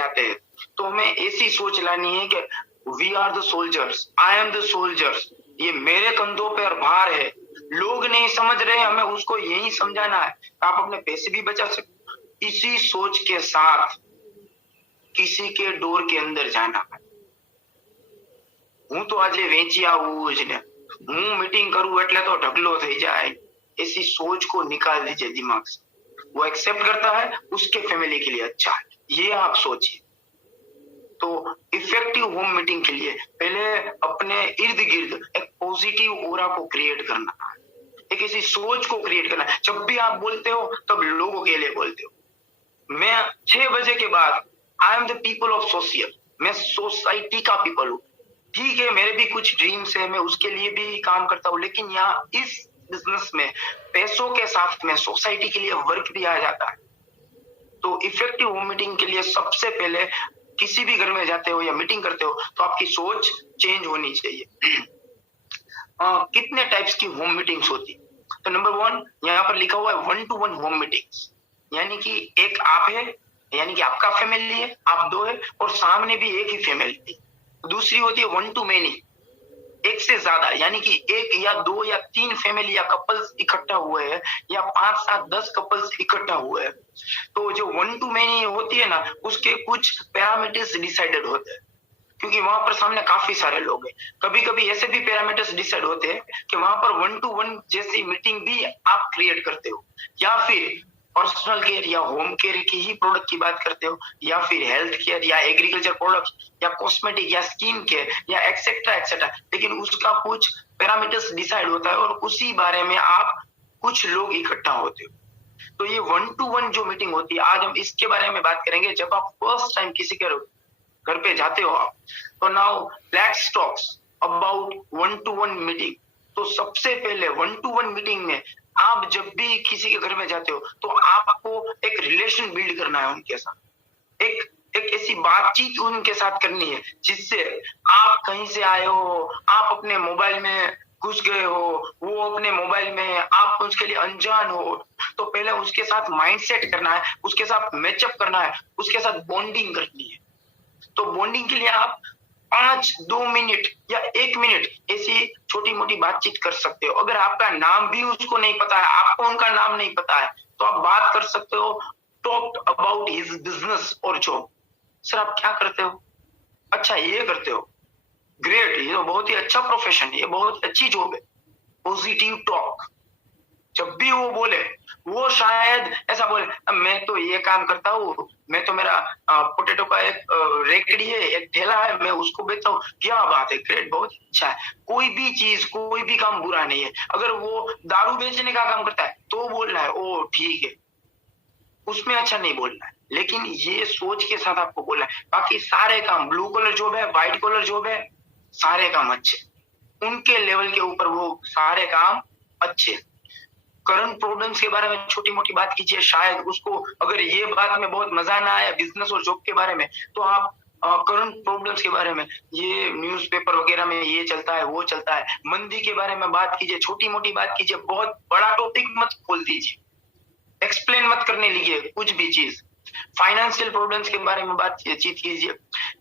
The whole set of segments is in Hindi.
जाते हैं तो हमें ऐसी सोच लानी है कि we are the soldiers, I am the soldiers, ये मेरे कंधों पर भार है, लोग नहीं समझ रहे, हमें उसको यही समझाना है, आप अपने पैसे भी बचा सकते। इसी सोच के साथ किसी के डोर के अंदर जाना है। હું તો આજે વેચી આવું જ ને, હું मीटिंग करूं એટલે तो ढगलो થઈ જાય, ऐसी सोच को निकाल दीजिए दिमाग से। वो एक्सेप्ट करता है, उसके फैमिली के लिए अच्छा है, ये आप सोचिए। तो इफेक्टिव होम मीटिंग के लिए पहले अपने इर्द गिर्द एक पॉजिटिव ओरा को क्रिएट करना है, एक ऐसी सोच को क्रिएट करना है। जब भी आप बोलते हो तब लोगों के लिए बोलते हो। मैं 6 बजे के बाद आई am the people of social, मैं सोसाइटी का पीपल हूँ। ठीक है, मेरे भी कुछ ड्रीम्स है, मैं उसके लिए भी काम करता हूँ, लेकिन यहाँ इस बिजनेस में पैसों के साथ में सोसाइटी के लिए वर्क भी आ जाता है। तो इफेक्टिव होम मीटिंग के लिए सबसे पहले किसी भी घर में जाते हो या मीटिंग करते हो तो आपकी सोच चेंज होनी चाहिए। कितने टाइप्स की होम मीटिंग्स होती? तो नंबर 1 यहाँ पर लिखा हुआ है 1-to-1 होम मीटिंग्स, यानी कि एक आप है, यानी कि आपका फैमिली है, आप 2 है और सामने भी एक ही फैमिली है। दूसरी होती है 1-to-many, एक से ज्यादा, यानी कि 1 या 2 या 3 फैमिली या कपल्स इकट्ठा हुए हैं या 5, 7, 10 कपल्स इकट्ठा हुए हैं। तो जो 1-to-many होती है ना, उसके कुछ पैरामीटर्स डिसाइडेड होते हैं, क्योंकि वहां पर सामने काफी सारे लोग हैं। कभी कभी ऐसे भी पैरामीटर्स डिसाइड होते हैं कि वहां पर 1-to-1 जैसी मीटिंग भी आप क्रिएट करते हो, या फिर पर्सनल केयर या होम केयर की ही प्रोडक्ट की बात करते हो, या फिर हेल्थ केयर या एग्रीकल्चर प्रोडक्ट या कॉस्मेटिक या स्किन केयर या एक्सेट्रा एक्सेट्रा, लेकिन उसका कुछ पैरामीटर्स डिसाइड होता है और उसी बारे में आप कुछ लोग इकट्ठा होते हो। तो ये 1-to-1 जो मीटिंग होती है, आज हम इसके बारे में बात करेंगे। जब आप फर्स्ट टाइम किसी के घर पे जाते हो आप, तो now let's talks about 1-to-1 meeting. तो सबसे पहले 1-to-1 मीटिंग में आप जब भी किसी के घर में जाते हो तो आपको एक रिलेशन बिल्ड करना है उनके साथ, एक ऐसी बातचीत उनके साथ करनी है जिससे आप कहीं से आए हो, आप अपने मोबाइल में घुस गए हो, वो अपने मोबाइल में, आप उसके लिए अनजान हो, तो पहले उसके साथ माइंडसेट करना है, उसके साथ मैचअप करना है, उसके साथ बॉन्डिंग करनी है। तो बॉन्डिंग के लिए आप 5-2 मिनट या 1 मिनट ऐसी छोटी मोटी बातचीत कर सकते हो। अगर आपका नाम भी उसको नहीं पता है, आपको उनका नाम नहीं पता है, तो आप बात कर सकते हो, टॉक अबाउट हिज बिजनेस और जॉब। सर आप क्या करते हो? अच्छा ये करते हो, ग्रेट, ये तो बहुत ही अच्छा प्रोफेशन है, ये बहुत अच्छी जॉब है। Positive talk. जब भी वो बोले, वो शायद ऐसा बोले मैं तो ये काम करता हूँ, मैं तो मेरा पोटैटो का एक रेकड़ी है, एक ठेला है, मैं उसको बेचता हूँ। क्या बात है, ग्रेट, बहुत अच्छा है। कोई भी चीज, कोई भी काम बुरा नहीं है। अगर वो दारू बेचने का काम करता है तो बोलना है ओ ठीक है, उसमें अच्छा नहीं बोलना है, लेकिन ये सोच के साथ आपको बोलना है। बाकी सारे काम, ब्लू कलर जॉब है, व्हाइट कलर जॉब है, सारे काम अच्छे, उनके लेवल के ऊपर वो सारे काम अच्छे। करंट प्रॉब्लम्स के बारे में छोटी मोटी बात कीजिए, शायद उसको अगर ये बात में बहुत मजा ना आया बिजनेस और जॉब के बारे में, तो आप करंट प्रॉब्लम्स के बारे में, ये न्यूज़पेपर वगैरह में ये चलता है, वो चलता है, मंदी के बारे में बात कीजिए, छोटी मोटी बात कीजिए, बहुत बड़ा टॉपिक मत खोल दीजिए, एक्सप्लेन मत करने लीजिए कुछ भी चीज। फाइनेंशियल प्रॉब्लम्स के बारे में बातचीत कीजिए,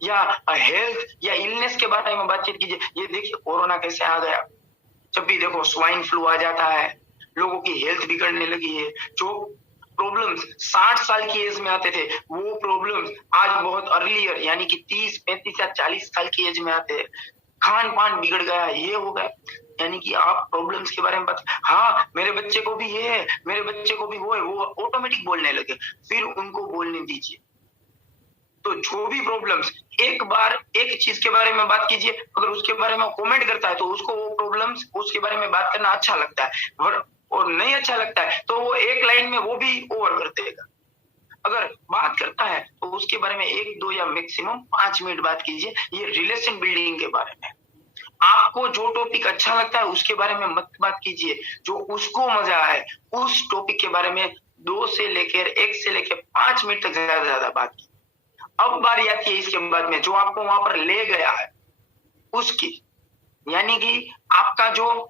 या हेल्थ या इलनेस के बारे में बातचीत कीजिए। ये देखिए कोरोना कैसे आ गया, जब भी देखो स्वाइन फ्लू आ जाता है, लोगों की हेल्थ बिगड़ने लगी है। जो प्रॉब्लम्स 60 साल की एज में आते थे, वो प्रॉब्लम्स आज बहुत अर्लियर, यानी कि 30, 35 या 40 साल की एज में आते हैं। खान पान बिगड़ गया, ये हो गया, यानी कि आप प्रॉब्लम्स के बारे में बात, हाँ मेरे बच्चे को भी ये है, मेरे बच्चे को भी वो है, वो ऑटोमेटिक बोलने लगे, फिर उनको बोलने दीजिए। तो जो भी प्रॉब्लम्स, एक बार एक चीज के बारे में बात कीजिए, अगर उसके बारे में कमेंट करता है तो उसको वो प्रॉब्लम्स, उसके बारे में बात करना अच्छा लगता है, और नहीं अच्छा लगता है तो वो एक लाइन में वो भी ओवर कर देगा। अगर बात करता है तो उसके बारे में 1, 2 या मैक्सिमम 5 मिनट बात कीजिए। ये रिलेशन बिल्डिंग के बारे में। आपको जो टॉपिक अच्छा लगता है उसके बारे में मत बात कीजिए, जो उसको मजा आए उस टॉपिक के बारे में 2 से लेकर 1 से लेकर 5 मिनट तक ज्यादा ज्यादा बात कीजिए। अब बारी आती है इसके बाद में, जो आपको वहां पर ले गया है उसकी, यानी कि आपका जो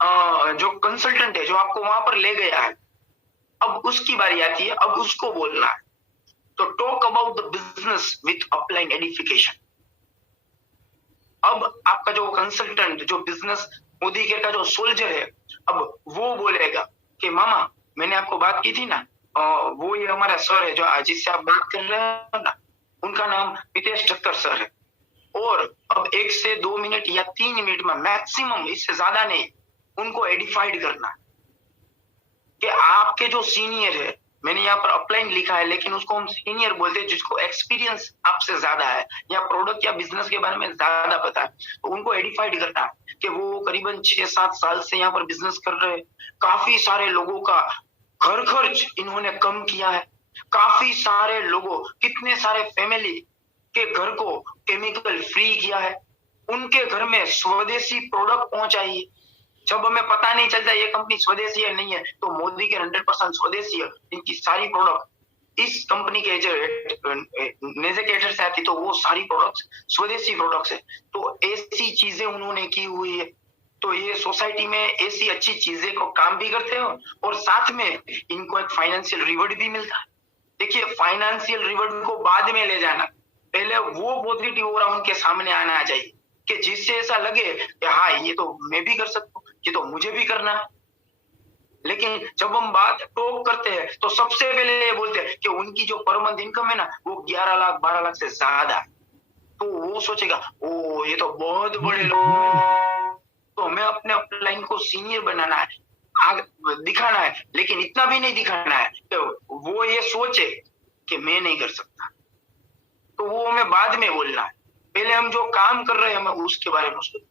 कंसल्टेंट है, जो आपको वहां पर ले गया है, अब उसकी बारी आती है, अब उसको बोलना है। तो talk about the business business with upline edification. अब आपका जो कंसल्टेंट, जो बिजनेस मोदी केयर का जो सोल्जर है, अब वो बोलेगा कि मामा मैंने आपको बात की थी ना, वो ये हमारा सर है जो जिससे आप बात कर रहे हैं ना, उनका नाम नितेश ठक्कर सर है। और अब 1 से 2 मिनट या 3 मिनट में मैक्सिमम, इससे ज्यादा नहीं, उनको एडिफाइड करना कि आपके जो सीनियर है, मैंने यहाँ पर अपलाइन लिखा है लेकिन उसको हम सीनियर बोलते हैं जिसको एक्सपीरियंस आपसे ज्यादा है या प्रोडक्ट या बिजनेस के बारे में ज्यादा पता है, तो उनको एडिफाइड करना है कि वो करीबन 6-7 साल से यहाँ पर बिजनेस कर रहे हैं। काफी सारे लोगों का घर खर्च इन्होंने कम किया है। काफी सारे लोगों, कितने सारे फैमिली के घर को केमिकल फ्री किया है। उनके घर में स्वदेशी प्रोडक्ट पहुंचाई है। जब हमें पता नहीं चलता ये कंपनी स्वदेशी है नहीं है, तो मोदी के 100% स्वदेशी है। इनकी सारी प्रोडक्ट इस कंपनी के जो नेजेकेटर से आती, तो वो सारी प्रोडक्ट्स स्वदेशी प्रोडक्ट्स है। तो ऐसी चीजें उन्होंने की हुई है। तो ये सोसाइटी में ऐसी अच्छी चीजें को काम भी करते हो और साथ में इनको एक फाइनेंशियल रिवॉर्ड भी मिलता है। देखिए, फाइनेंशियल रिवॉर्ड को बाद में ले जाना, पहले वो पॉजिटिव हो रहा उनके सामने आना चाहिए कि जिससे ऐसा लगे कि हाँ ये तो मैं भी कर सकता हूँ, ये तो मुझे भी करना है। लेकिन जब हम बात टॉक करते हैं तो सबसे पहले ये बोलते हैं कि उनकी जो पर मंथ इनकम है ना वो 11 लाख 12 लाख से ज्यादा है। तो वो सोचेगा ओ ये तो बहुत बड़े लोग हैं, तो हमें अपने अपलाइन को सीनियर बनाना है, आगे दिखाना है, लेकिन इतना भी नहीं दिखाना है तो वो ये सोचे कि मैं नहीं कर सकता। तो वो हमें बाद में बोलना है, पहले हम जो काम कर रहे हैं हमें उसके बारे में सोचना।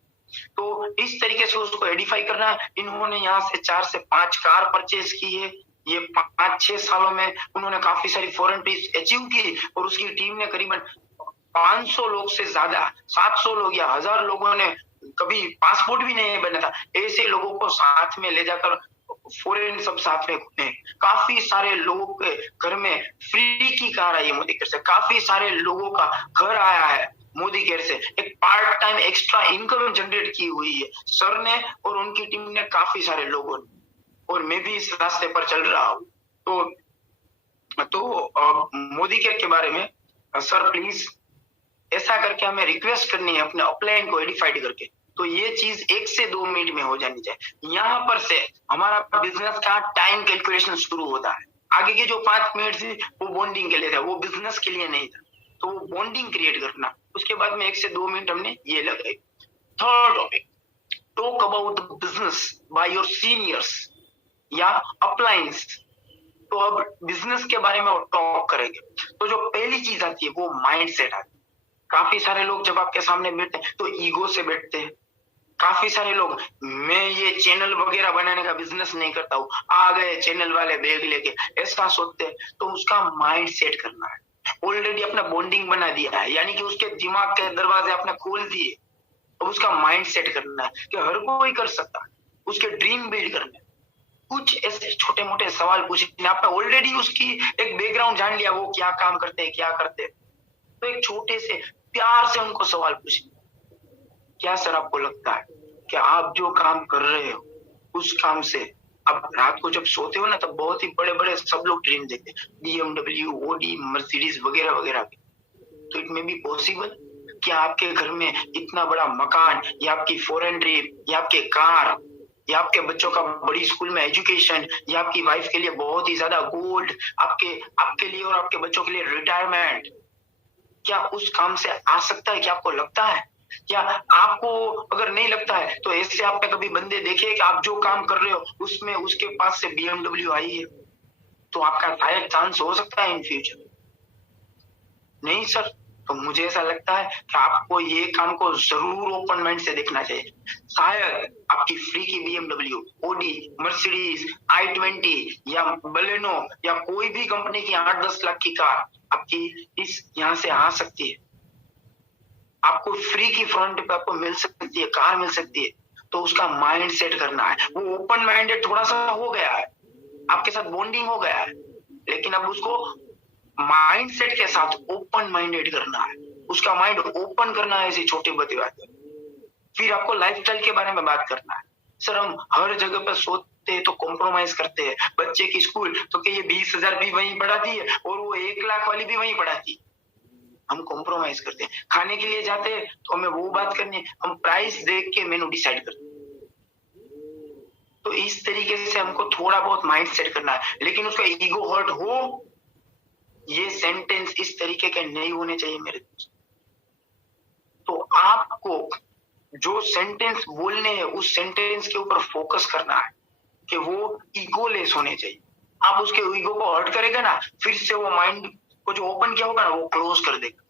तो इस तरीके से उसको एडिफाई करना है। इन्होंने यहाँ से 4 से 5 कार परचेज की है। ये 5-6 सालों में उन्होंने काफी सारी फॉरेन ट्रिप्स अचीव की और उसकी टीम ने करीबन 500 लोग से ज्यादा, 700 लोग या 1000 लोगों ने, कभी पासपोर्ट भी नहीं बना था, ऐसे लोगों को साथ में ले जाकर फॉरेन सब साथ में घूमे। काफी सारे लोगों के घर में फ्री की कार आई है मोदी केयर से। काफी सारे लोगों का घर आया है मोदी केयर से। एक part time extra income generate की हुई है सर ने और उनकी टीम ने, काफी सारे लोगों ने, और मैं भी इस रास्ते पर चल रहा हूँ। तो मोदी केयर के बारे में सर प्लीज ऐसा करके हमें रिक्वेस्ट करनी है अपने अपलाइन को एडिफाइड करके। तो ये चीज 1 से 2 मिनट में हो जानी चाहिए। यहाँ पर से हमारा बिजनेस का टाइम कैलकुलेशन शुरू होता है। आगे के जो 5 मिनट थी वो बॉन्डिंग के लिए था, वो बिजनेस के लिए नहीं था। तो वो बॉन्डिंग क्रिएट करना, उसके बाद में 1 से 2 मिनट हमने ये लगाई। Third topic, talk about the business by your seniors या अपलाइंस। तो अब बिजनेस के बारे में टॉक करेंगे। तो जो पहली चीज आती है वो माइंड सेट आती है। काफी सारे लोग जब आपके सामने बैठते हैं तो ईगो से बैठते हैं। काफी सारे लोग, मैं ये चैनल वगैरह बनाने का बिजनेस नहीं करता हूँ, आ गए चैनल वाले बैग लेके, ऐसा सोचते हैं। तो उसका माइंड सेट करना है। ऑलरेडी अपना बॉन्डिंग बना दिया है, यानी कि उसके दिमाग के दरवाजे आपने खोल दिए। अब उसका माइंड सेट करना है कि हर कोई कर सकता है, उसके ड्रीम बिल्ड करने। कुछ ऐसे छोटे मोटे सवाल पूछे, आपने ऑलरेडी उसकी एक बैकग्राउंड जान लिया, वो क्या काम करते हैं, क्या करते हैं। तो एक छोटे से प्यार से उनको सवाल पूछे, क्या सर आपको लगता है कि आप जो काम कर रहे हो उस काम से आप रात को जब सोते हो ना, तब बहुत ही बड़े बड़े सब लोग ड्रीम देखते हैं, BMW, OD, मर्सिडीज वगैरह वगैरह के। तो इट मे बी पॉसिबल कि आपके घर में इतना बड़ा मकान या आपकी फॉरेन ट्रिप या आपके कार या आपके बच्चों का बड़ी स्कूल में एजुकेशन या आपकी वाइफ के लिए बहुत ही ज्यादा गोल्ड, आपके लिए और आपके बच्चों के लिए रिटायरमेंट, क्या उस काम से आ सकता है? क्या आपको लगता है? क्या आपको अगर नहीं लगता है तो ऐसे आपने कभी बंदे देखे कि आप जो काम कर रहे हो उसमें उसके पास से BMW आई है, तो आपका शायद चांस हो सकता है इन फ्यूचर? नहीं सर। तो मुझे ऐसा लगता है कि आपको ये काम को जरूर ओपन माइंड से देखना चाहिए। शायद आपकी फ्री की BMW, OD, मर्सिडीज, I-20 या बलेनो या कोई भी कंपनी की 8-10 लाख की कार आपकी इस यहाँ से आ सकती है। आपको फ्री की फ्रंट पे आपको मिल सकती है, कार मिल सकती है। तो उसका माइंड सेट करना है। वो ओपन माइंडेड थोड़ा सा हो गया है, आपके साथ बॉन्डिंग हो गया है, लेकिन अब उसको माइंड सेट के साथ ओपन माइंडेड करना है। उसका माइंड ओपन करना है ऐसी छोटी बड़ी बातें। फिर आपको लाइफस्टाइल के बारे में बात करना है। सर हम हर जगह पर सोते हैं तो कॉम्प्रोमाइज करते हैं। बच्चे की स्कूल तो कि ये 20,000 भी वहीं पढ़ाती है और वो 1 लाख वाली भी वहीं पढ़ाती है। हम कॉम्प्रोमाइज करते हैं। खाने के लिए जाते हैं तो हमें वो बात करनी है, हम प्राइस देख के मेनू डिसाइड करते हैं। तो इस तरीके से हमको थोड़ा बहुत माइंड सेट करना है, लेकिन उसका ईगो हर्ट हो, ये सेंटेंस इस तरीके के नहीं होने चाहिए मेरे दोस्त। तो आपको जो सेंटेंस बोलने हैं उस सेंटेंस के ऊपर फोकस करना है कि वो ईगोलेस होने चाहिए। आप उसके ईगो को हर्ट करेगा ना, फिर से वो माइंड को जो ओपन किया होगा ना वो क्लोज कर देगा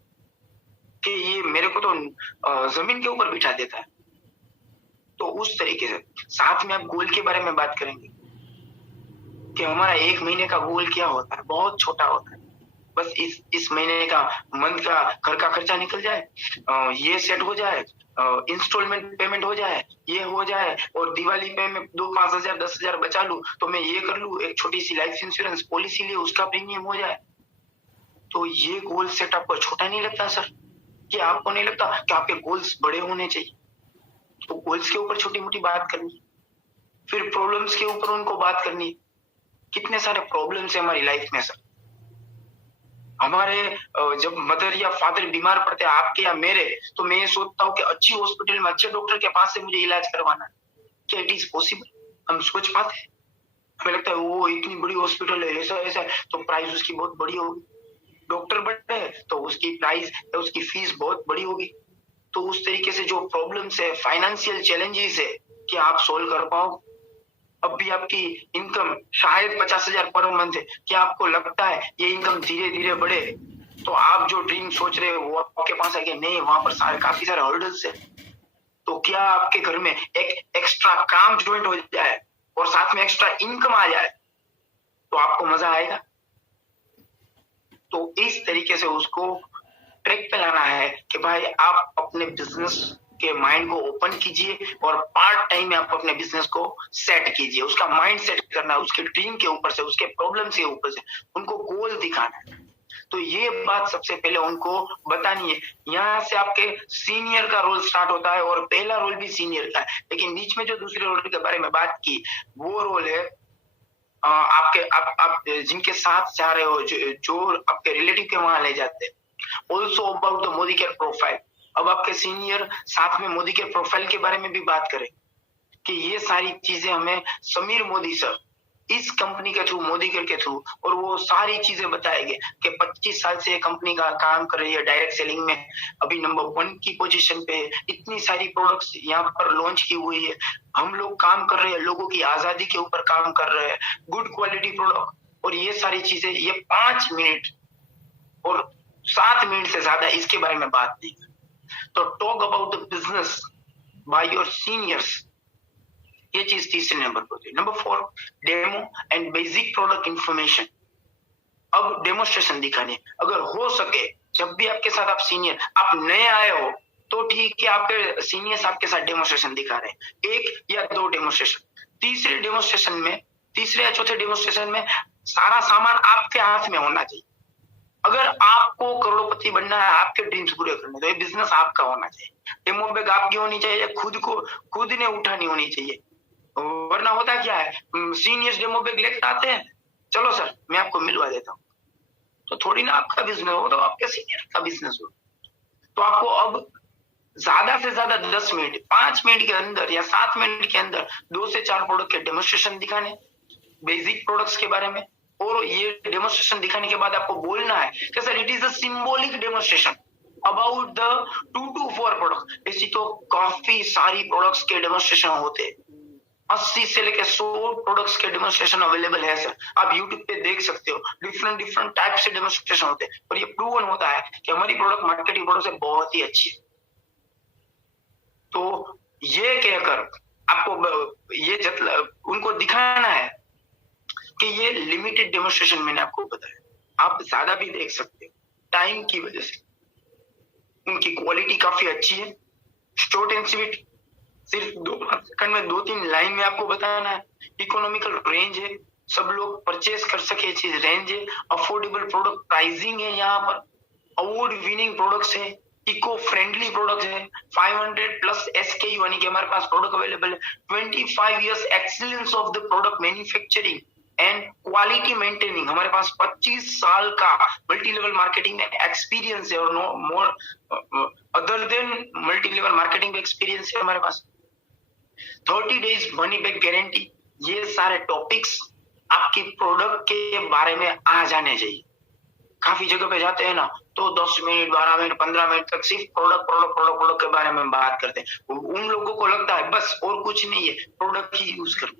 कि ये मेरे को तो जमीन के ऊपर बिठा देता है। तो उस तरीके से साथ में आप गोल के बारे में बात करेंगे कि हमारा 1 महीने का गोल क्या होता है, बहुत छोटा होता है। बस इस महीने का मंथ का घर का खर्चा निकल जाए, ये सेट हो जाए, इंस्टॉलमेंट पेमेंट हो जाए, ये हो जाए, और दिवाली पे मैं 2-5 हजार 10 हजार बचा लूं तो मैं ये कर लूं, एक छोटी सी लाइफ इंश्योरेंस पॉलिसी लिए उसका प्रीमियम हो जाए। तो ये गोल सेट आपको छोटा नहीं लगता सर? कि आपको नहीं लगता कि आपके गोल्स बड़े होने चाहिए? तो गोल्स के ऊपर छोटी मोटी बात करनी, फिर प्रॉब्लम्स के ऊपर उनको बात करनी। कितने सारे प्रॉब्लम्स है हमारी लाइफ में सर। हमारे जब मदर या फादर बीमार पड़ते हैं, आपके या मेरे, तो मैं ये सोचता हूँ कि अच्छी हॉस्पिटल में अच्छे डॉक्टर के पास से मुझे इलाज करवाना है। क्या इट इज पॉसिबल? हम सोच पाते हैं? हमें लगता है वो इतनी बड़ी हॉस्पिटल है, ऐसा ऐसा, तो प्राइस उसकी बहुत बड़ी होगी। डॉक्टर बड़े हैं तो उसकी प्राइस, उसकी फीस बहुत बड़ी होगी। तो उस तरीके से जो प्रॉब्लम्स है, फाइनेंशियल चैलेंजेस है, क्या आप सोल्व कर पाओ? अब भी आपकी इनकम शायद 50,000 पर मंथ है, क्या आपको लगता है ये इनकम धीरे धीरे बढ़े तो आप जो ड्रीम सोच रहे हो वो आपके पास है कि नहीं? वहां पर काफी सारे हर्डल्स है। तो क्या आपके घर में एक एक्स्ट्रा काम ज्वाइंट हो जाए और साथ में एक्स्ट्रा इनकम आ जाए तो आपको मजा आएगा? तो इस तरीके से उसको ट्रैक पे लाना है कि भाई आप अपने बिजनेस के माइंड को ओपन कीजिए और पार्ट टाइम में आप अपने बिजनेस को सेट कीजिए। उसका माइंड सेट करना है, उसके ड्रीम के ऊपर से, उसके प्रॉब्लम के ऊपर से उनको गोल दिखाना है। तो ये बात सबसे पहले उनको बतानी है। यहाँ से आपके सीनियर का रोल स्टार्ट होता है और पहला रोल भी सीनियर का है, लेकिन बीच में जो दूसरे रोल के बारे में बात की वो रोल है आपके आप जिनके साथ जा रहे हो, जो आपके रिलेटिव के वहां ले जाते हैं। Also about the Modi care profile. अब आपके सीनियर साथ में मोदी केयर प्रोफाइल के बारे में भी बात करें कि ये सारी चीजें हमें समीर मोदी सर इस कंपनी के थ्रू, मोदी केयर के थ्रू, और वो सारी चीजें बताएंगे कि 25 साल से कंपनी का काम कर रही है डायरेक्ट सेलिंग में, अभी नंबर 1 की पोजीशन पे, इतनी सारी प्रोडक्ट्स यहाँ पर लॉन्च की हुई है। हम लोग काम कर रहे हैं, लोगों की आजादी के ऊपर काम कर रहे हैं, गुड क्वालिटी प्रोडक्ट, और ये सारी चीजें, ये 5 मिनट और 7 मिनट से ज्यादा इसके बारे में बात नहीं। तो talk about the business by your seniors, ये चीज तीसरे नंबर पर होती है। Number 4, demo and basic product information. अब डेमोस्ट्रेशन दिखाने, अगर हो सके जब भी आपके साथ आप सीनियर, आप नए आए हो तो ठीक है, आपके सीनियर्स आपके साथ डेमोस्ट्रेशन दिखा रहे हैं, 1 या 2 डेमोस्ट्रेशन। तीसरे डेमोस्ट्रेशन में, तीसरे या चौथे डेमोस्ट्रेशन में सारा सामान आपके हाथ में होना चाहिए। अगर आपको करोड़पति बनना है, आपके ड्रीम्स पूरे करने, तो ये बिजनेस आपका होना चाहिए। डेमो बैग आपकी होनी चाहिए, खुद ने उठानी होनी चाहिए। वरना होता क्या है, सीनियर्स डेमो बैग लेकर आते हैं, चलो सर मैं आपको मिलवा देता हूँ, तो थोड़ी ना आपका बिजनेस हो, तो आपके सीनियर का बिजनेस हो। तो आपको अब ज्यादा से ज्यादा 10 मिनट, 5 मिनट के अंदर या 7 मिनट के अंदर 2 से 4 प्रोडक्ट के डेमोस्ट्रेशन दिखाने, बेसिक प्रोडक्ट्स के बारे में। और ये डेमोस्ट्रेशन दिखाने के बाद आपको बोलना है कि sir it is a symbolic demonstration about the 2 to 4 product. ऐसी तो काफी सारी प्रोडक्ट्स के डेमोस्ट्रेशन होते हैं, 80 से लेकर 100 प्रोडक्ट्स के डेमोस्ट्रेशन अवेलेबल है सर। आप यूट्यूब पे देख सकते हो, डिफरेंट टाइप से डेमोस्ट्रेशन होते हैं, और ये प्रूवन होता है कि हमारी प्रोडक्ट मार्केटिंग प्रोडक्ट से बहुत ही अच्छी है। तो ये कहकर आपको ये उनको दिखाना है कि ये लिमिटेड डेमोस्ट्रेशन मैंने आपको बताया, आप ज्यादा भी देख सकते हो टाइम की वजह से। उनकी क्वालिटी काफी अच्छी है, शॉर्ट एंड स्वीट, सिर्फ 2 सेकंड में 2-3 लाइन में आपको बताना है। इकोनॉमिकल रेंज है, सब लोग परचेज कर सके चीज रेंज है, अफोर्डेबल प्रोडक्ट प्राइसिंग है, यहाँ पर अवार्ड विनिंग प्रोडक्ट्स है, इको फ्रेंडली प्रोडक्ट है, 500+ SKU यानी कि हमारे पास प्रोडक्ट अवेलेबल है, 25 years excellence of the product manufacturing and quality maintaining. हमारे पास 25 साल का मल्टी लेवल मार्केटिंग में एक्सपीरियंस है, और no more other than multi level marketing experience है हमारे पास। 30 डेज मनी बैक गारंटी, ये सारे टॉपिक्स आपकी प्रोडक्ट के बारे में आ जाने चाहिए। काफी जगह पे जाते हैं ना तो 10 मिनट 12 मिनट 15 मिनट तक सिर्फ प्रोडक्ट के बारे में बात करते हैं। उन लोगों को लगता है बस और कुछ नहीं है, प्रोडक्ट ही यूज करो।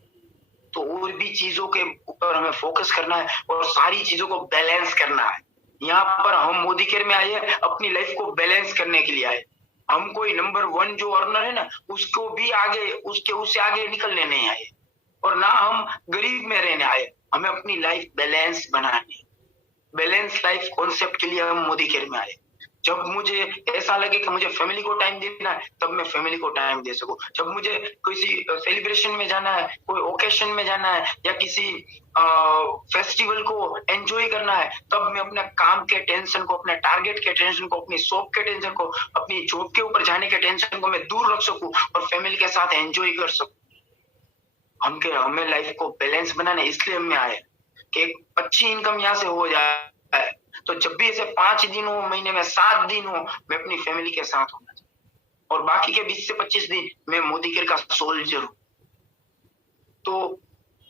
तो और भी चीजों के ऊपर हमें फोकस करना है और सारी चीजों को बैलेंस करना है। यहाँ पर हम मोदी केयर में आए हैं अपनी लाइफ को बैलेंस करने के लिए आए। हम कोई नंबर 1 जो अर्नर है ना उसको भी आगे उससे आगे निकलने नहीं आए, और ना हम गरीब में रहने आए। हमें अपनी लाइफ बैलेंस बनानी है। बैलेंस लाइफ कॉन्सेप्ट के लिए हम मोदी केयर में आए। जब मुझे ऐसा लगे कि मुझे फैमिली को टाइम देना है तब मैं फैमिली को टाइम दे सकूं। जब मुझे किसी सेलिब्रेशन में जाना है, कोई ओकेशन में जाना है या किसी फेस्टिवल को एंजॉय करना है, तब मैं अपने काम के टेंशन को, अपने टारगेट के टेंशन को, अपनी शॉप के टेंशन को, अपनी जॉब के ऊपर जाने के टेंशन को मैं दूर रख सकूं और फैमिली के साथ एंजॉय कर सकूं। हमें लाइफ को बैलेंस बनाना, इसलिए हमें आए कि एक अच्छी इनकम यहाँ से हो जाए तो जब भी ऐसे 5 दिन हो, महीने में 7 दिन हो, मैं अपनी फैमिली के साथ होना चाहिए, और बाकी के 20 से 25 दिन मैं मोदी केयर का सोल्जर हूं। तो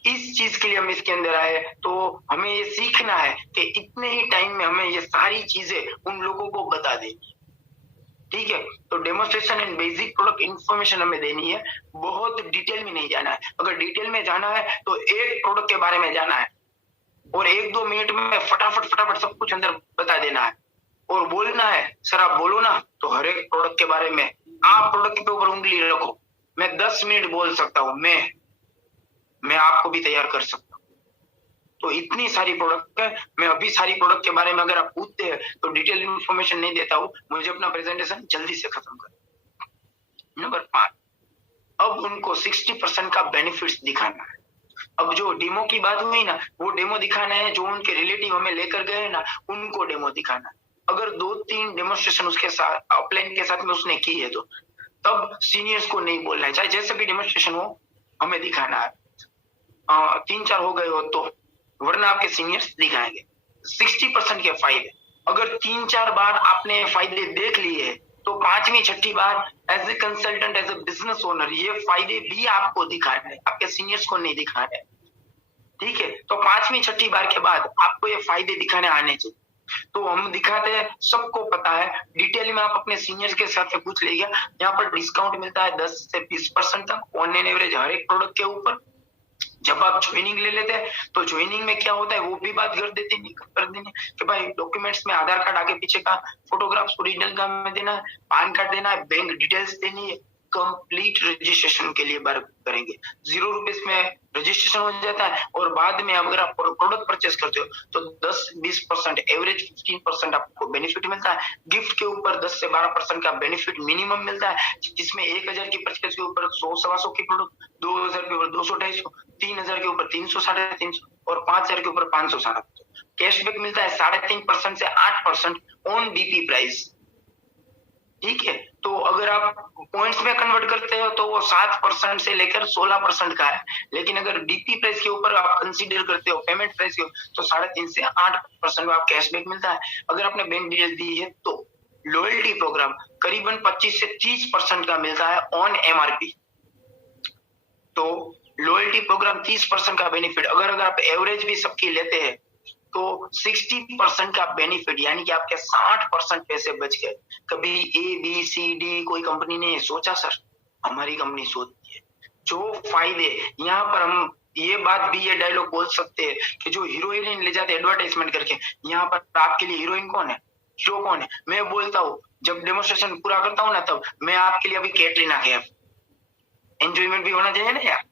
इस चीज के लिए हम इसके अंदर आए। तो हमें ये सीखना है कि इतने ही टाइम में हमें ये सारी चीजें उन लोगों को बता देनी, ठीक है। तो demonstration and basic product information हमें देनी है, बहुत डिटेल में नहीं जाना है। अगर डिटेल में जाना है तो एक प्रोडक्ट के बारे में जाना है और 1-2 मिनट में फटाफट सब कुछ अंदर बता देना है और बोलना है। सर आप बोलो ना, तो हर एक प्रोडक्ट के बारे में आप प्रोडक्ट के ऊपर उंगली रखो। मैं 10 मिनट बोल सकता हूँ, मैं आपको भी तैयार कर सकता हूँ। तो इतनी सारी प्रोडक्ट है। मैं अभी सारी प्रोडक्ट के बारे में अगर आप पूछते हैं तो डिटेल इंफॉर्मेशन नहीं देता हूँ, मुझे अपना प्रेजेंटेशन जल्दी से खत्म कर। नंबर 5, अब उनको 60% का बेनिफिट्स दिखाना है। अब जो डेमो की बात हुई ना, वो डेमो दिखाना है। जो उनके रिलेटिव हमें लेकर गए ना, उनको डेमो दिखाना है। अगर 2-3 डेमोन्स्ट्रेशन उसके साथ अपलाइन के साथ में उसने की है तो तब सीनियर्स को नहीं बोलना है, चाहे जैसे भी डेमोन्स्ट्रेशन हो हमें दिखाना है। 3-4 हो गए हो तो, वरना आपके सीनियर्स दिखाएंगे। 60% के फायदे, अगर 3-4 बार आपने फायदे देख लिए तो 5वीं-6ठी बार as a consultant, as a business owner ये फायदे भी आपको दिखाने हैं, आपके सीनियर्स को नहीं दिखाने हैं, ठीक है। तो 5वीं-6ठी बार के बाद आपको ये फायदे दिखाने आने चाहिए। तो हम दिखाते हैं, सबको पता है। डिटेल में आप अपने सीनियर्स के साथ पूछ लीजिए। यहाँ पर डिस्काउंट मिलता है 10 से 20% तक ऑन एन एवरेज हर एक प्रोडक्ट के ऊपर। जब आप ज्वाइनिंग ले लेते हैं तो ज्वाइनिंग में क्या होता है वो भी बात कर देनी कि भाई डॉक्यूमेंट्स में आधार कार्ड आगे पीछे का फोटोग्राफ्स ओरिजिनल का में देना है, पैन कार्ड देना है, बैंक डिटेल्स देनी है। कंप्लीट रजिस्ट्रेशन के लिए बात करेंगे। 0 रुपीज में रजिस्ट्रेशन हो जाता है, और बाद में अगर आप प्रोडक्ट परचेस करते हो तो 10-20% एवरेज 15% आपको बेनिफिट मिलता है। गिफ्ट के ऊपर 10 से 12% का बेनिफिट मिनिमम मिलता है, जिसमें 1000 की परचेस के ऊपर 100-125 की प्रोडक्ट, 2000 के ऊपर 200-250, 3000 के ऊपर 300-350 और 5000 के ऊपर 500-700। कैशबैक मिलता है 3.5% से 8% ऑन डीपी प्राइस, ठीक है। तो अगर आप पॉइंट्स में कन्वर्ट करते हो तो वो 7% से लेकर 16% का है, लेकिन अगर डीपी प्राइस के ऊपर आप कंसीडर करते हो पेमेंट प्राइस के, तो 3.5 से 8% का कैशबैक मिलता है। अगर आपने बैंक डिटेल दी है तो लॉयल्टी प्रोग्राम करीबन 25 से 30% का मिलता है ऑन एमआरपी। तो लॉयल्टी प्रोग्राम 30% का बेनिफिट, अगर आप एवरेज भी सबकी लेते हैं तो 60% का बेनिफिट, यानी कि आपके 60% पैसे बच गए। कभी ABCD कोई कंपनी ने सोचा? सर हमारी कंपनी सोचती है। जो फायदे यहाँ पर हम ये बात भी, ये डायलॉग बोल सकते हैं कि जो हीरोइन ले जाते एडवर्टाइजमेंट करके, यहाँ पर आपके लिए हीरोइन कौन है, हीरो कौन है? मैं बोलता हूँ जब डेमोन्स्ट्रेशन पूरा करता हूँ ना, तब मैं आपके लिए अभी कैटरीना कैफ, एंजॉयमेंट भी होना चाहिए ना यार।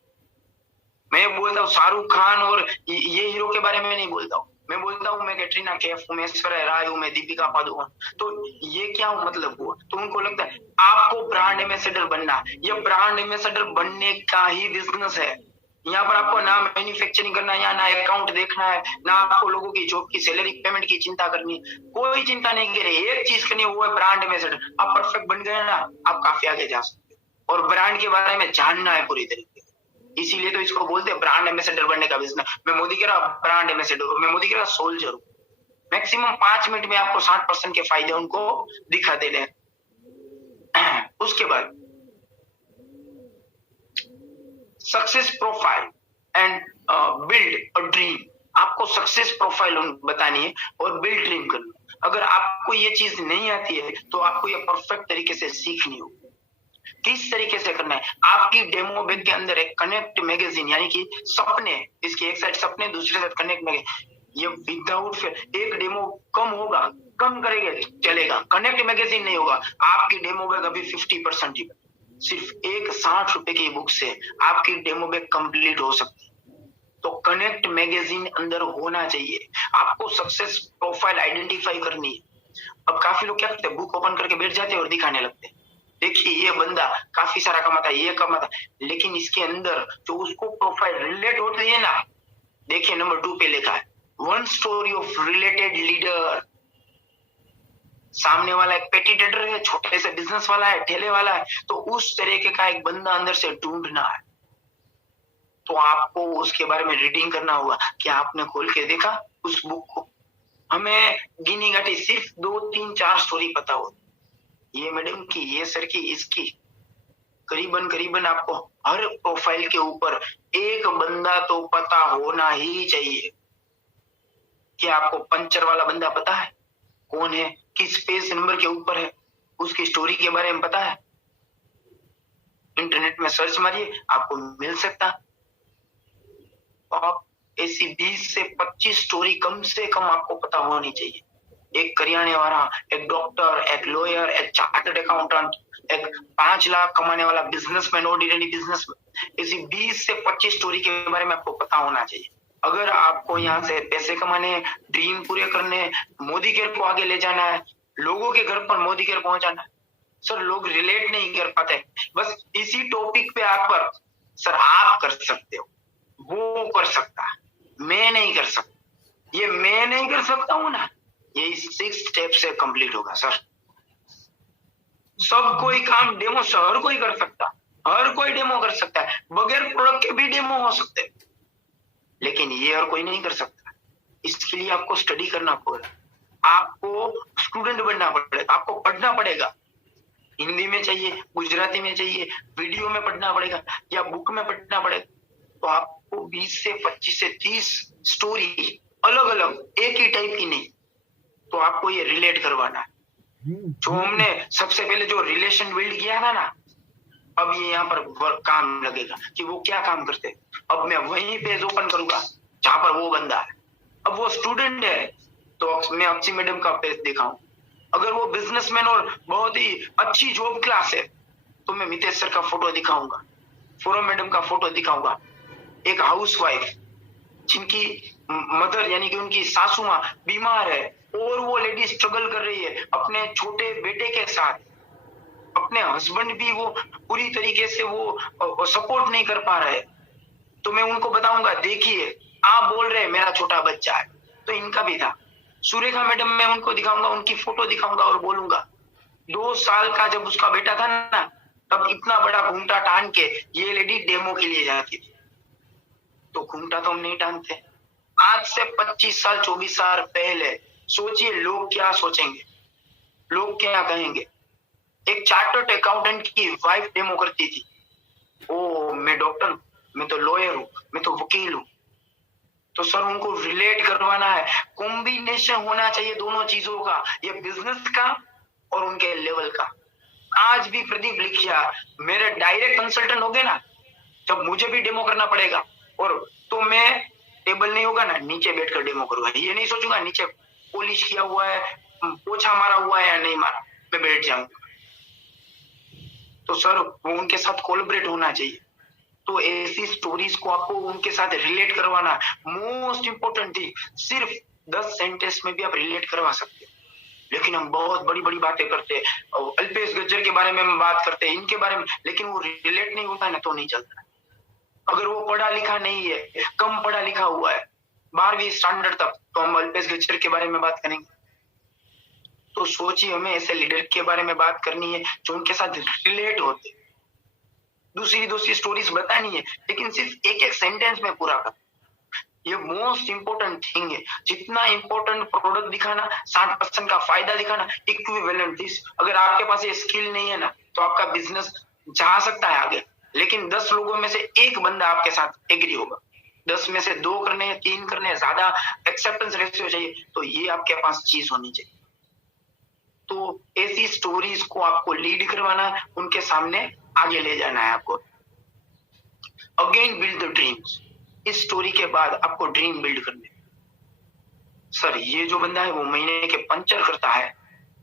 मैं बोलता हूँ शाहरुख खान और ये हीरो के बारे में नहीं बोलता हूँ, मैं बोलता हूँ मैं कैटरीना कैफ हूँ, मैं ऐश्वर्या राय हूँ, मैं दीपिका पादुकोण। तो ये क्या मतलब हुआ? तो उनको लगता है आपको ब्रांड एम्बेसडर बनना, ये ब्रांड एम्बेसडर बनने का ही बिजनेस है। यहाँ पर आपको ना मैन्युफैक्चरिंग करना है, ना अकाउंट देखना है, ना आपको लोगों की जॉब की सैलरी पेमेंट की चिंता करनी है, कोई चिंता नहीं करे। एक चीज करनी है, वो है ब्रांड एम्बेसडर। आप परफेक्ट बन गए ना, आप काफी आगे जा सकते हो। और ब्रांड के बारे में जानना है पूरी तरीके से, इसीलिए तो इसको बोलते हैं ब्रांड एम्बेसडर बनने का बिजनेस। मैं मोदी कह रहा ब्रांड एम्बेसडर हूं, मैं मोदी कह रहा सोल्जर हूं। मैक्सिमम 5 मिनट में आपको 60% के फायदे उनको दिखा देने। उसके बाद success profile and build a dream. आपको सक्सेस प्रोफाइल बतानी है और बिल्ड ड्रीम करना। अगर आपको ये चीज नहीं आती है तो आपको ये परफेक्ट तरीके से सीखनी होगी। किस तरीके से करना है? आपकी डेमो बैग के अंदर एक कनेक्ट मैगजीन यानी कि सपने, इसकी एक साइड सपने, दूसरी साइड कनेक्ट मैगजीन। ये विदाउट फिर एक डेमो कम होगा, कम करेंगे चलेगा, कनेक्ट मैगजीन नहीं होगा। आपकी डेमो बैग अभी 50% ही, सिर्फ एक 60 रुपए की बुक से आपकी डेमो बैग कंप्लीट हो सकती है। तो कनेक्ट मैगजीन अंदर होना चाहिए। आपको सक्सेस प्रोफाइल आइडेंटिफाई करनी है। अब काफी लोग क्या करते हैं, बुक ओपन करके बैठ जाते हैं और दिखाने लगते हैं, देखिए ये बंदा काफी सारा कमाता है, ये कमाता है, लेकिन इसके अंदर जो उसको प्रोफाइल रिलेट होती है ना, देखिए नंबर 2 पे लिखा है one story of related leader. सामने वाला एक पेटी ट्रेडर है, छोटे से बिजनेस वाला है, ठेले वाला है, तो उस तरीके का एक बंदा अंदर से ढूंढना है। तो आपको उसके बारे में रीडिंग करना होगा कि आपने खोल के देखा उस बुक को। हमें गिनी गाटी सिर्फ 2, 3, 4 स्टोरी पता हो, ये मैडम की, ये सर की, इसकी, करीबन आपको हर प्रोफाइल के ऊपर एक बंदा तो पता होना ही चाहिए। क्या आपको पंचर वाला बंदा पता है कौन है, किस पेज नंबर के ऊपर है, उसकी स्टोरी के बारे में पता है? इंटरनेट में सर्च मारिए, आपको मिल सकता। आप ऐसी 20 से 25 स्टोरी कम से कम आपको पता होनी चाहिए। एक करियाने वाला, एक डॉक्टर, एक लॉयर, एक चार्टर्ड अकाउंटेंट, एक 5 लाख कमाने वाला बिजनेसमैन, ऑर्डिनरी बिजनेसमैन, ऐसी 20 से 25 स्टोरी के बारे में आपको पता होना चाहिए। अगर आपको यहाँ से पैसे कमाने, ड्रीम पूरे करने, मोदी केयर को आगे ले जाना है, लोगों के घर पर मोदी केयर पहुंचाना है, सर लोग रिलेट नहीं कर पाते। बस इसी टॉपिक पे आप पर, सर आप कर सकते हो, वो कर सकता है, मैं नहीं कर सकता। ये मैं नहीं कर सकता हूं ना, ये 6 स्टेप से कंप्लीट होगा सर। सब कोई काम डेमो हर कोई कर सकता, हर कोई डेमो कर सकता है, बगैर प्रोडक्ट के भी डेमो हो सकते हैं, लेकिन ये हर कोई नहीं कर सकता। इसके लिए आपको स्टडी करना पड़ेगा, आपको स्टूडेंट बनना पड़ेगा, आपको पढ़ना पड़ेगा। हिंदी में चाहिए, गुजराती में चाहिए, वीडियो में पढ़ना पड़ेगा या बुक में पढ़ना पड़ेगा। तो आपको 20 से 25 से 30 स्टोरी अलग अलग, एक ही टाइप की नहीं, तो आपको ये रिलेट करवाना है। जो हमने सबसे पहले जो रिलेशन बिल्ड किया था ना, अब ये यहाँ पर काम लगेगा कि वो क्या काम करते हैं। अब मैं वही पेज ओपन करूंगा जहां पर वो बंदा है। अब वो स्टूडेंट है तो मैं अक्षी मैडम का पेज दिखाऊं, अगर वो बिजनेसमैन और बहुत ही अच्छी जॉब क्लास है तो मैं मितेश सर का फोटो दिखाऊंगा, फोरम मैडम का फोटो दिखाऊंगा। एक हाउसवाइफ जिनकी मदर यानी कि उनकी सासू माँ बीमार है और वो लेडी स्ट्रगल कर रही है अपने छोटे बेटे के साथ, अपने हस्बैंड भी वो पूरी तरीके से वो सपोर्ट नहीं कर पा रहे, तो मैं उनको बताऊंगा देखिए आप बोल रहे हैं मेरा छोटा बच्चा है, तो इनका भी था। सुरेखा मैडम मैं उनको दिखाऊंगा, उनकी फोटो दिखाऊंगा और बोलूंगा 2 साल का जब उसका बेटा था ना, तब इतना बड़ा घूंटा टान के ये लेडी डेमो के लिए जाती थी। तो घूंटा तो हम नहीं टानते। आज से 25 साल 24 साल पहले सोचिए लोग क्या सोचेंगे, लोग क्या कहेंगे। एक चार्टर्ड अकाउंटेंट की वाइफ डेमो करती थी, ओ मैं डॉक्टर, मैं तो लॉयर हूं, मैं तो वकील हूं। तो सर उनको रिलेट करवाना है, कॉम्बिनेशन होना चाहिए दोनों चीजों का, ये बिजनेस का और उनके लेवल का। आज भी प्रदीप लिखिया मेरे डायरेक्ट कंसल्टेंट हो गए ना, जब मुझे भी डेमो करना पड़ेगा और तो मैं टेबल नहीं होगा ना, नीचे बैठकर डेमो करूंगा। ये नहीं सोचूंगा नीचे पॉलिश किया हुआ है, पोछा मारा हुआ है या नहीं मारा, मैं बैठ जाऊंगा। तो सर वो उनके साथ कोलैबोरेट होना चाहिए। तो ऐसी स्टोरीज को आपको उनके साथ रिलेट करवाना, मोस्ट इंपोर्टेंट थिंग। सिर्फ 10 सेंटेंस में भी आप रिलेट करवा सकते हो, लेकिन हम बहुत बड़ी बड़ी बातें करते हैं, अल्पेश गज्जर के बारे में हम बात करते हैं, इनके बारे में, लेकिन वो रिलेट नहीं होता है ना, तो नहीं चलता। अगर वो पढ़ा लिखा नहीं है, कम पढ़ा लिखा हुआ है 12वीं स्टैंडर्ड तक, तो हम अल्पेश गज्जर के बारे में बात करेंगे। तो सोचिए हमें ऐसे लीडर के बारे में बात करनी है जो उनके साथ रिलेट होते। दूसरी दूसरी स्टोरीज बतानी है, लेकिन सिर्फ एक एक सेंटेंस में पूरा कर। ये मोस्ट इंपोर्टेंट थिंग है। जितना इंपोर्टेंट प्रोडक्ट दिखाना, 60% का फायदा दिखाना, इक्विवेलेंट दिस। अगर आपके पास ये स्किल नहीं है ना, तो आपका बिजनेस जा सकता है आगे, लेकिन 10 लोगों में से एक बंदा आपके साथ एग्री होगा। 10 में से 2 करने हैं, 3 करने हैं, ज्यादा एक्सेप्टेंस रेशियो चाहिए, तो ये आपके पास चीज होनी चाहिए। तो ऐसी स्टोरीज को आपको लीड करवाना है, उनके सामने आगे ले जाना है आपको। Again build the dreams. इस स्टोरी के बाद आपको ड्रीम बिल्ड करने। सर ये जो बंदा है वो महीने के पंचर करता है,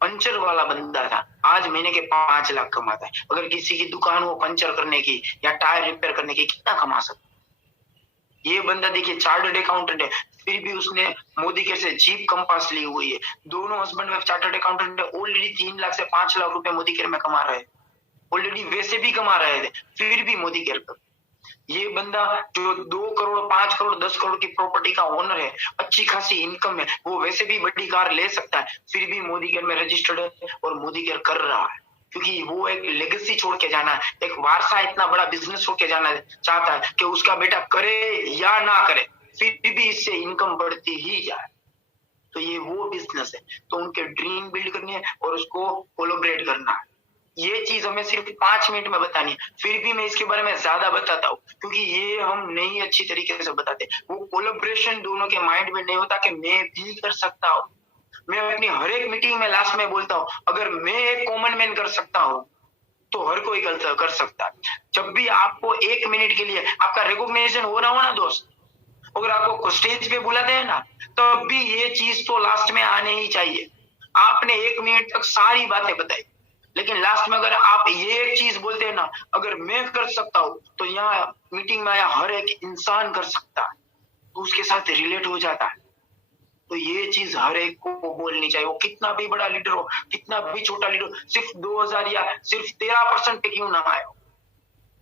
पंचर वाला बंदा था, आज महीने के 5 लाख कमाता है। अगर किसी की दुकान हो पंचर करने की या टायर रिपेयर करने की, कितना कमा सकता है? ये बंदा देखिए चार्टर्ड अकाउंटेंट है, फिर भी उसने मोदी के से जीप कंपास ली हुई है। दोनों हस्बैंड वाइफ चार्टर्ड अकाउंटेंट है, ऑलरेडी 3 लाख से 5 लाख रुपए मोदी केयर में कमा रहे हैं। ऑलरेडी वैसे भी कमा रहे थे, फिर भी मोदी केयर पर। ये बंदा जो 2 करोड़ 5 करोड़ 10 करोड़ की प्रॉपर्टी का ओनर है, अच्छी खासी इनकम है, वो वैसे भी बड़ी कार ले सकता है, फिर भी मोदी केयर में रजिस्टर्ड है और मोदी केयर कर रहा है, क्योंकि वो एक लेगेसी छोड़ के जाना है, एक वारसा, इतना बड़ा बिजनेस छोड़ के जाना चाहता है कि उसका बेटा करे या ना करे, फिर भी इससे इनकम बढ़ती ही जाए। तो ये वो बिजनेस है। तो उनके ड्रीम बिल्ड करनी है और उसको कोलैबोरेट करना है। ये चीज हमें सिर्फ 5 मिनट में बतानी है, फिर भी मैं इसके बारे में ज्यादा बताता हूँ, क्योंकि ये हम नहीं अच्छी तरीके से बताते। वो कोलैबोरेशन दोनों के माइंड में नहीं होता कि मैं भी कर सकता हूँ। मैं अपनी हर एक मीटिंग में लास्ट में बोलता हूँ, अगर मैं एक कॉमन मैन कर सकता हूँ तो हर कोई कर सकता है। जब भी आपको 1 मिनट के लिए आपका रिकॉग्निशन हो रहा हो ना दोस्त, अगर आपको स्टेज पे बुलाते हैं ना, तब भी ये चीज तो लास्ट में आने ही चाहिए। आपने 1 मिनट तक सारी बातें बताई, लेकिन लास्ट में अगर आप ये एक चीज बोलते हैं ना, अगर मैं कर सकता हूं तो यहाँ मीटिंग में आया हर एक इंसान कर सकता है, तो उसके साथ रिलेट हो जाता है। तो ये चीज हर एक को बोलनी चाहिए, वो कितना भी बड़ा लीडर हो, कितना भी छोटा लीडर हो, सिर्फ 2000 या सिर्फ 13% पे क्यों ना आए,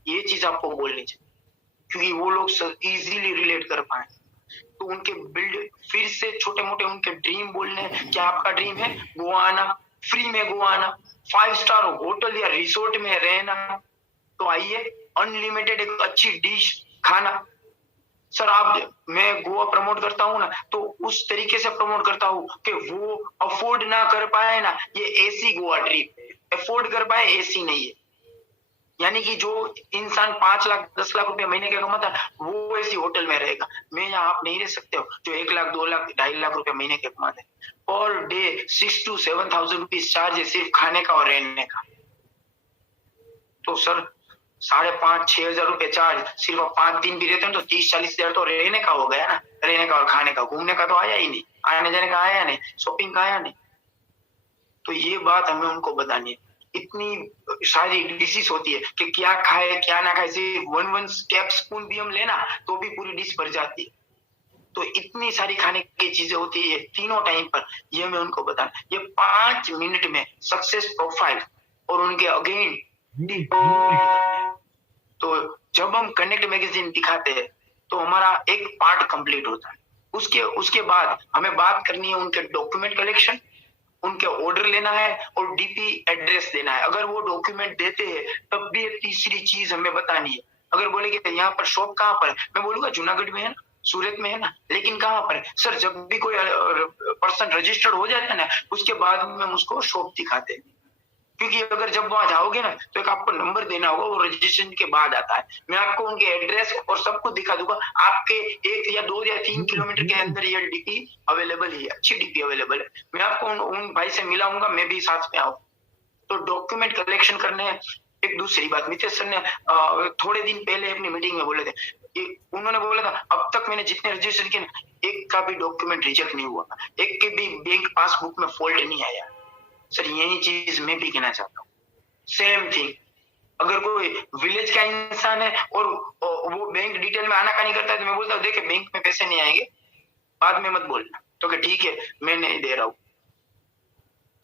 ये चीज आपको बोलनी चाहिए, क्योंकि वो लोग इजीली रिलेट कर पाए। तो उनके बिल्ड फिर से छोटे मोटे उनके ड्रीम बोलने। क्या आपका ड्रीम है गोवा आना, फ्री में गोवा आना, 5 स्टार होटल या रिसोर्ट में रहना, तो आइए अनलिमिटेड एक अच्छी डिश खाना। सर आप, मैं गोवा प्रमोट करता हूँ ना, तो उस तरीके से प्रमोट करता हूँ कि वो अफोर्ड ना कर पाए ना, ये एसी गोवा ट्रिप अफोर्ड कर पाए, एसी नहीं है। यानी कि जो इंसान 5 लाख 10 लाख रुपए महीने का कमाता है, वो ऐसी होटल में रहेगा। मैं यहाँ आप नहीं रह सकते हो जो 1 लाख 2 लाख 2.5 लाख रुपए महीने के कमाते हैं। Per day 6 to 7,000 rupees charge है सिर्फ खाने का और रहने का। तो सर 5,500 6,000 रुपए चार्ज, सिर्फ 5 दिन भी रहते हैं तो 30-40 हजार तो रहने का हो गया ना। रहने का और खाने का, घूमने का तो आया ही नहीं, आने जाने का आया नहीं, शॉपिंग का आया नहीं। तो ये बात हमें उनको बतानी है। इतनी सारी डिशेस होती है कि क्या खाए क्या ना खाए, सिर्फ 1 स्टेप स्पून भी हम लेना तो भी पूरी डिश भर जाती है। तो इतनी सारी खाने की चीजें होती है तीनों टाइम पर, ये मैं उनको बताना। ये 5 मिनट में सक्सेस प्रोफाइल और उनके अगेन। तो जब हम कनेक्ट मैगजीन दिखाते हैं तो हमारा एक पार्ट कंप्लीट होता है। उसके बाद हमें बात करनी है उनके डॉक्यूमेंट कलेक्शन, उनके ऑर्डर लेना है और डीपी एड्रेस देना है। अगर वो डॉक्यूमेंट देते हैं तब भी एक तीसरी चीज हमें बतानी है। अगर बोले कि यहाँ पर शॉप कहाँ पर है, मैं बोलूंगा जूनागढ़ में है ना, सूरत में है ना, लेकिन कहाँ पर है सर? जब भी कोई पर्सन रजिस्टर्ड हो जाता है ना, उसके बाद में हम उसको शॉप दिखाते हैं। क्योंकि अगर जब वहां जाओगे ना तो एक आपको नंबर देना होगा, वो रजिस्ट्रेशन के बाद आता है। मैं आपको उनके एड्रेस और सब कुछ दिखा दूंगा। आपके 1 या 2 या 3 किलोमीटर के अंदर ये डीपी अवेलेबल है, अच्छी डीपी अवेलेबल है। मैं आपको उन भाई से मिलाऊंगा, मैं भी साथ में आऊँ। तो डॉक्यूमेंट कलेक्शन करने। एक दूसरी बात मितेश सर ने थोड़े दिन पहले अपनी मीटिंग में बोले थे, उन्होंने बोला था अब तक मैंने जितने रजिस्ट्रेशन किए एक का भी डॉक्यूमेंट रिजेक्ट नहीं हुआ, एक के भी बैंक पासबुक में फॉल्ट नहीं आया। सर यही चीज मैं भी कहना चाहता हूँ। सेम थिंग, अगर कोई विलेज का इंसान है और वो बैंक डिटेल में आना का नहीं करता है, तो मैं बोलता हूँ देखे बैंक में पैसे नहीं आएंगे, बाद में मत बोलना। तो कि ठीक है मैं नहीं दे रहा हूँ,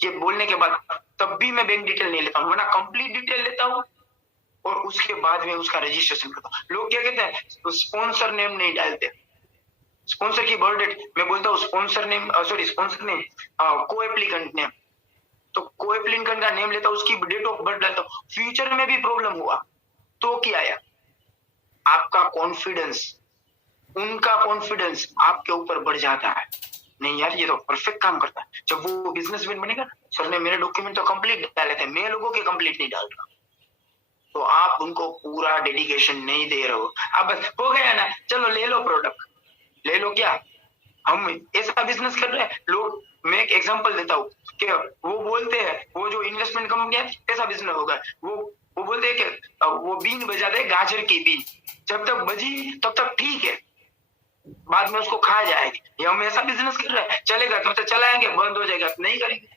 ये बोलने के बाद तब भी मैं बैंक डिटेल नहीं लेता हूँ, वरना कंप्लीट डिटेल लेता हूँ और उसके बाद में उसका रजिस्ट्रेशन करता हूँ। लोग क्या कहते हैं स्पॉन्सर नेम नहीं डालते, स्पॉन्सर की बर्थ डेट, मैं बोलता हूँ स्पॉन्सर नेम स्पॉन्सर नेम को एप्लीकेंट नेम, तो को एप्लीकेंट का नेम लेता हूँ, उसकी डेट ऑफ बर्थ डालता हूँ। फ्यूचर में भी प्रॉब्लम हुआ तो क्या आया? आपका कॉन्फिडेंस, उनका कॉन्फिडेंस आपके ऊपर बढ़ जाता है। नहीं यार, ये तो परफेक्ट काम करता है। जब वो बिजनेसमैन बनेगा, सर ने मेरे डॉक्यूमेंट तो कंप्लीट डाले थे, मैं लोगों के कंप्लीट नहीं डाल रहा, तो आप उनको पूरा डेडिकेशन नहीं दे रहे हो। आप बस हो गया ना, चलो ले लो प्रोडक्ट, ले लो। क्या हम ऐसा बिजनेस कर रहे हैं लोग? मैं एक एग्जांपल देता हूँ कि वो बोलते हैं, वो जो इन्वेस्टमेंट कंपनी है कैसा बिजनेस होगा, वो बोलते हैं कि वो बीन बजाते हैं, गाजर की बीन, जब तक बजी तब तक ठीक है, बाद में उसको खा जाएगी। ये हम ऐसा बिजनेस कर रहे हैं, चलेगा तब तक चलाएंगे, बंद हो जाएगा नहीं करेंगे,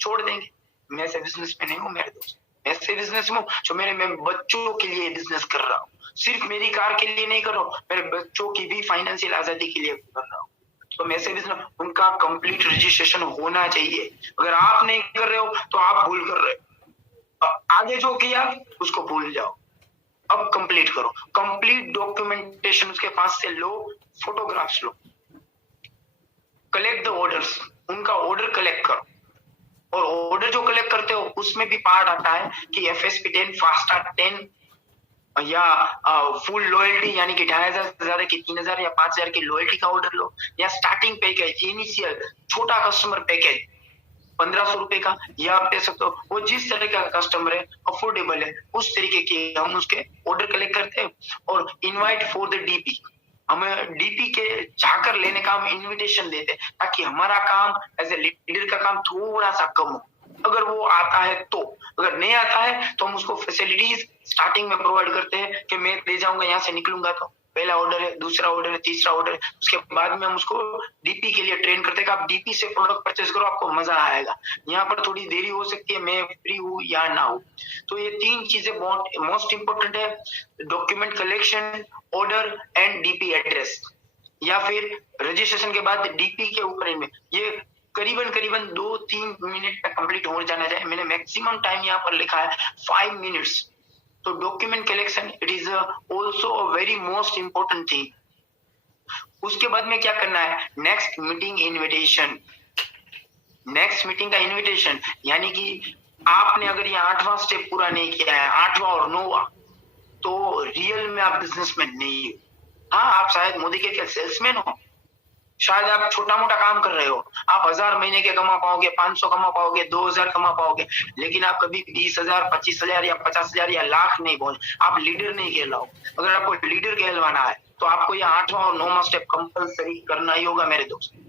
छोड़ देंगे। मैं ऐसे बिजनेस में नहीं हूँ मेरे दोस्त, ऐसे बिजनेस में जो मैं बच्चों के लिए बिजनेस कर रहा हूँ, सिर्फ मेरी कार के लिए नहीं कर रहा हूँ, मेरे बच्चों की भी फाइनेंशियल आजादी के लिए कर रहा हूँ। तो मैं ऐसे बिजनेस, उनका कंप्लीट रजिस्ट्रेशन होना चाहिए। अगर आप नहीं कर रहे हो तो आप भूल कर रहे हो, आगे जो किया उसको भूल जाओ, अब कंप्लीट करो। कंप्लीट डॉक्यूमेंटेशन उसके पास से लो, फोटोग्राफ्स लो, कलेक्ट द ऑर्डर्स, उनका ऑर्डर कलेक्ट करो। और ऑर्डर जो कलेक्ट करते हो उसमें भी पार्ट आता है कि FSP 10, फास्टाग 10 या फुल लॉयल्टी, यानी कि 2500 से ज्यादा की 3000 या 5000 की लॉयल्टी का ऑर्डर लो, या स्टार्टिंग पैकेज, इनिशियल छोटा कस्टमर पैकेज 1500 रुपए का, या आप दे सकते हो। वो जिस तरह का कस्टमर है, अफोर्डेबल है, उस तरीके के हम उसके ऑर्डर कलेक्ट करते हैं। और इनवाइट फॉर द DP, हमें DP के जाकर लेने का हम इनविटेशन देते हैं, ताकि हमारा काम एज ए लीडर का काम थोड़ा सा कम हो। अगर वो आता है तो, अगर नहीं आता है तो हम उसको फैसिलिटीज स्टार्टिंग में प्रोवाइड करते हैं कि मैं ले जाऊंगा, यहाँ से निकलूंगा तो पहला ऑर्डर है, दूसरा ऑर्डर है, तीसरा ऑर्डर है। उसके बाद में हम उसको DP के लिए ट्रेन करते हैं कि आप DP से प्रोडक्ट परचेज करो, आपको मजा आएगा। यहाँ पर थोड़ी देरी हो सकती है, मैं फ्री हूँ या ना हूँ। तो ये 3 चीजें बहुत मोस्ट इंपोर्टेंट है, document collection, order and DP address, या फिर रजिस्ट्रेशन के बाद DP के ऊपर में। ये करीबन 2-3 मिनट में कंप्लीट हो जाना चाहिए। मैंने मैक्सिमम टाइम यहाँ पर लिखा है 5 मिनट्स। तो document collection it is also a very most important thing. उसके बाद में क्या करना है, next meeting invitation. Next meeting का इन्विटेशन यानी कि आपने अगर ये 8वां स्टेप पूरा नहीं किया है, 8वां और 9वां, तो रियल में आप बिजनेसमैन नहीं हो। हाँ, आप शायद मोदी के सेल्समैन हो, शायद आप छोटा मोटा काम कर रहे हो, आप 1000 महीने के कमा पाओगे, 500 कमा पाओगे, 2000 कमा पाओगे, लेकिन आप कभी 20,000, 25,000 या 50,000 या लाख नहीं पहुंच, आप लीडर नहीं कहलाओ। अगर आपको लीडर कहलवाना है तो आपको ये 8वां और 9वां स्टेप कंपलसरी करना ही होगा मेरे दोस्त।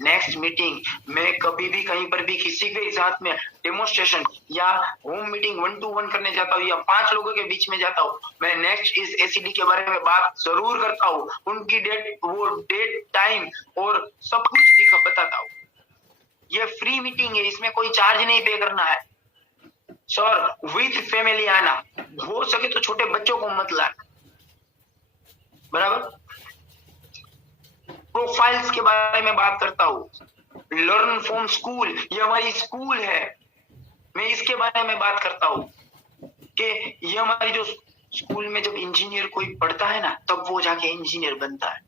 नेक्स्ट मीटिंग, मैं कभी भी कहीं पर भी किसी के साथ में डेमोन्स्ट्रेशन या होम मीटिंग 1 to 1 करने जाता हूँ या 5 लोगों के बीच में जाता हूँ, मैं नेक्स्ट इस ACD के बारे में बात जरूर करता हूँ, उनकी डेट, वो डेट, टाइम और सब कुछ बताता हूँ। ये फ्री मीटिंग है, इसमें कोई चार्ज नहीं पे करना है। सर विथ फैमिली आना, हो सके तो छोटे बच्चों को मत लाना, बराबर। प्रोफाइल्स के बारे में बात करता हूँ, लर्न फ्रॉम स्कूल, ये हमारी स्कूल है, मैं इसके बारे में बात करता हूँ कि ये हमारी जो स्कूल में जब इंजीनियर कोई पढ़ता है ना, तब वो जाके इंजीनियर बनता है।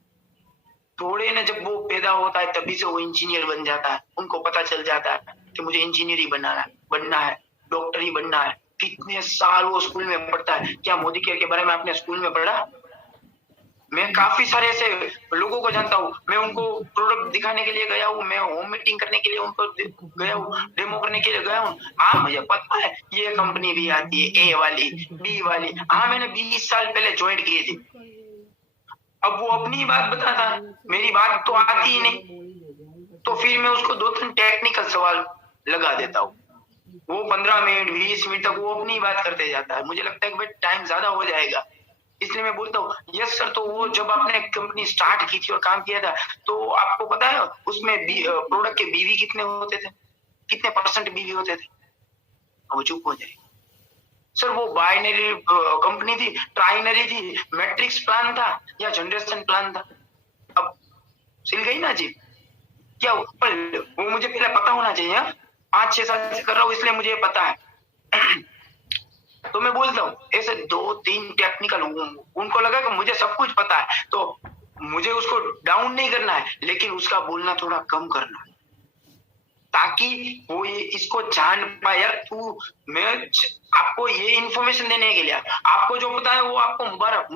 थोड़े ना जब वो पैदा होता है तभी से वो इंजीनियर बन जाता है, उनको पता चल जाता है कि मुझे इंजीनियर ही बनना है, डॉक्टर ही बनना है। कितने साल वो स्कूल में पढ़ता है। क्या मोदी केयर के बारे में आपने स्कूल में पढ़ा? मैं काफी सारे ऐसे लोगों को जानता हूँ, मैं उनको प्रोडक्ट दिखाने के लिए गया हूँ, मैं होम मीटिंग करने के लिए उनको गया हूँ, डेमो करने के लिए गया हूँ। हाँ, मुझे पता है ये कंपनी भी आती है, A वाली, B वाली। हाँ, मैंने 20 साल पहले ज्वाइन किए थे। अब वो अपनी बात बताता है, मेरी बात तो आती ही नहीं, तो फिर मैं उसको 2-3 टेक्निकल सवाल लगा देता हूँ। वो 15 मिनट 20 मिनट तक वो अपनी बात करते जाता है। मुझे लगता है कि भाई टाइम ज्यादा हो जाएगा, इसलिए मैं बोलता हूँ यस सर। तो वो जब आपने कंपनी स्टार्ट की थी और काम किया था, तो आपको पता है उसमें प्रोडक्ट के BV कितने होते थे, कितने % BV होते थे? वो चुप हो जाए। सर वो बाइनरी कंपनी थी, ट्राइनरी थी, मैट्रिक्स प्लान था या जनरेशन प्लान था? अब सिल गई ना जी। क्या वो मुझे पहले पता होना चाहिए। 5-6 साल से कर रहा हूँ इसलिए मुझे पता है। तो मैं बोलता हूँ ऐसे 2-3 टेक्निकल, उनको लगा कि मुझे सब कुछ पता है, तो मुझे उसको डाउन नहीं करना है, लेकिन उसका बोलना थोड़ा कम करना है। ताकि वो ये इसको जान पाए। यार आपको ये इन्फॉर्मेशन देने के लिए, आपको जो पता है वो आपको मुबारक,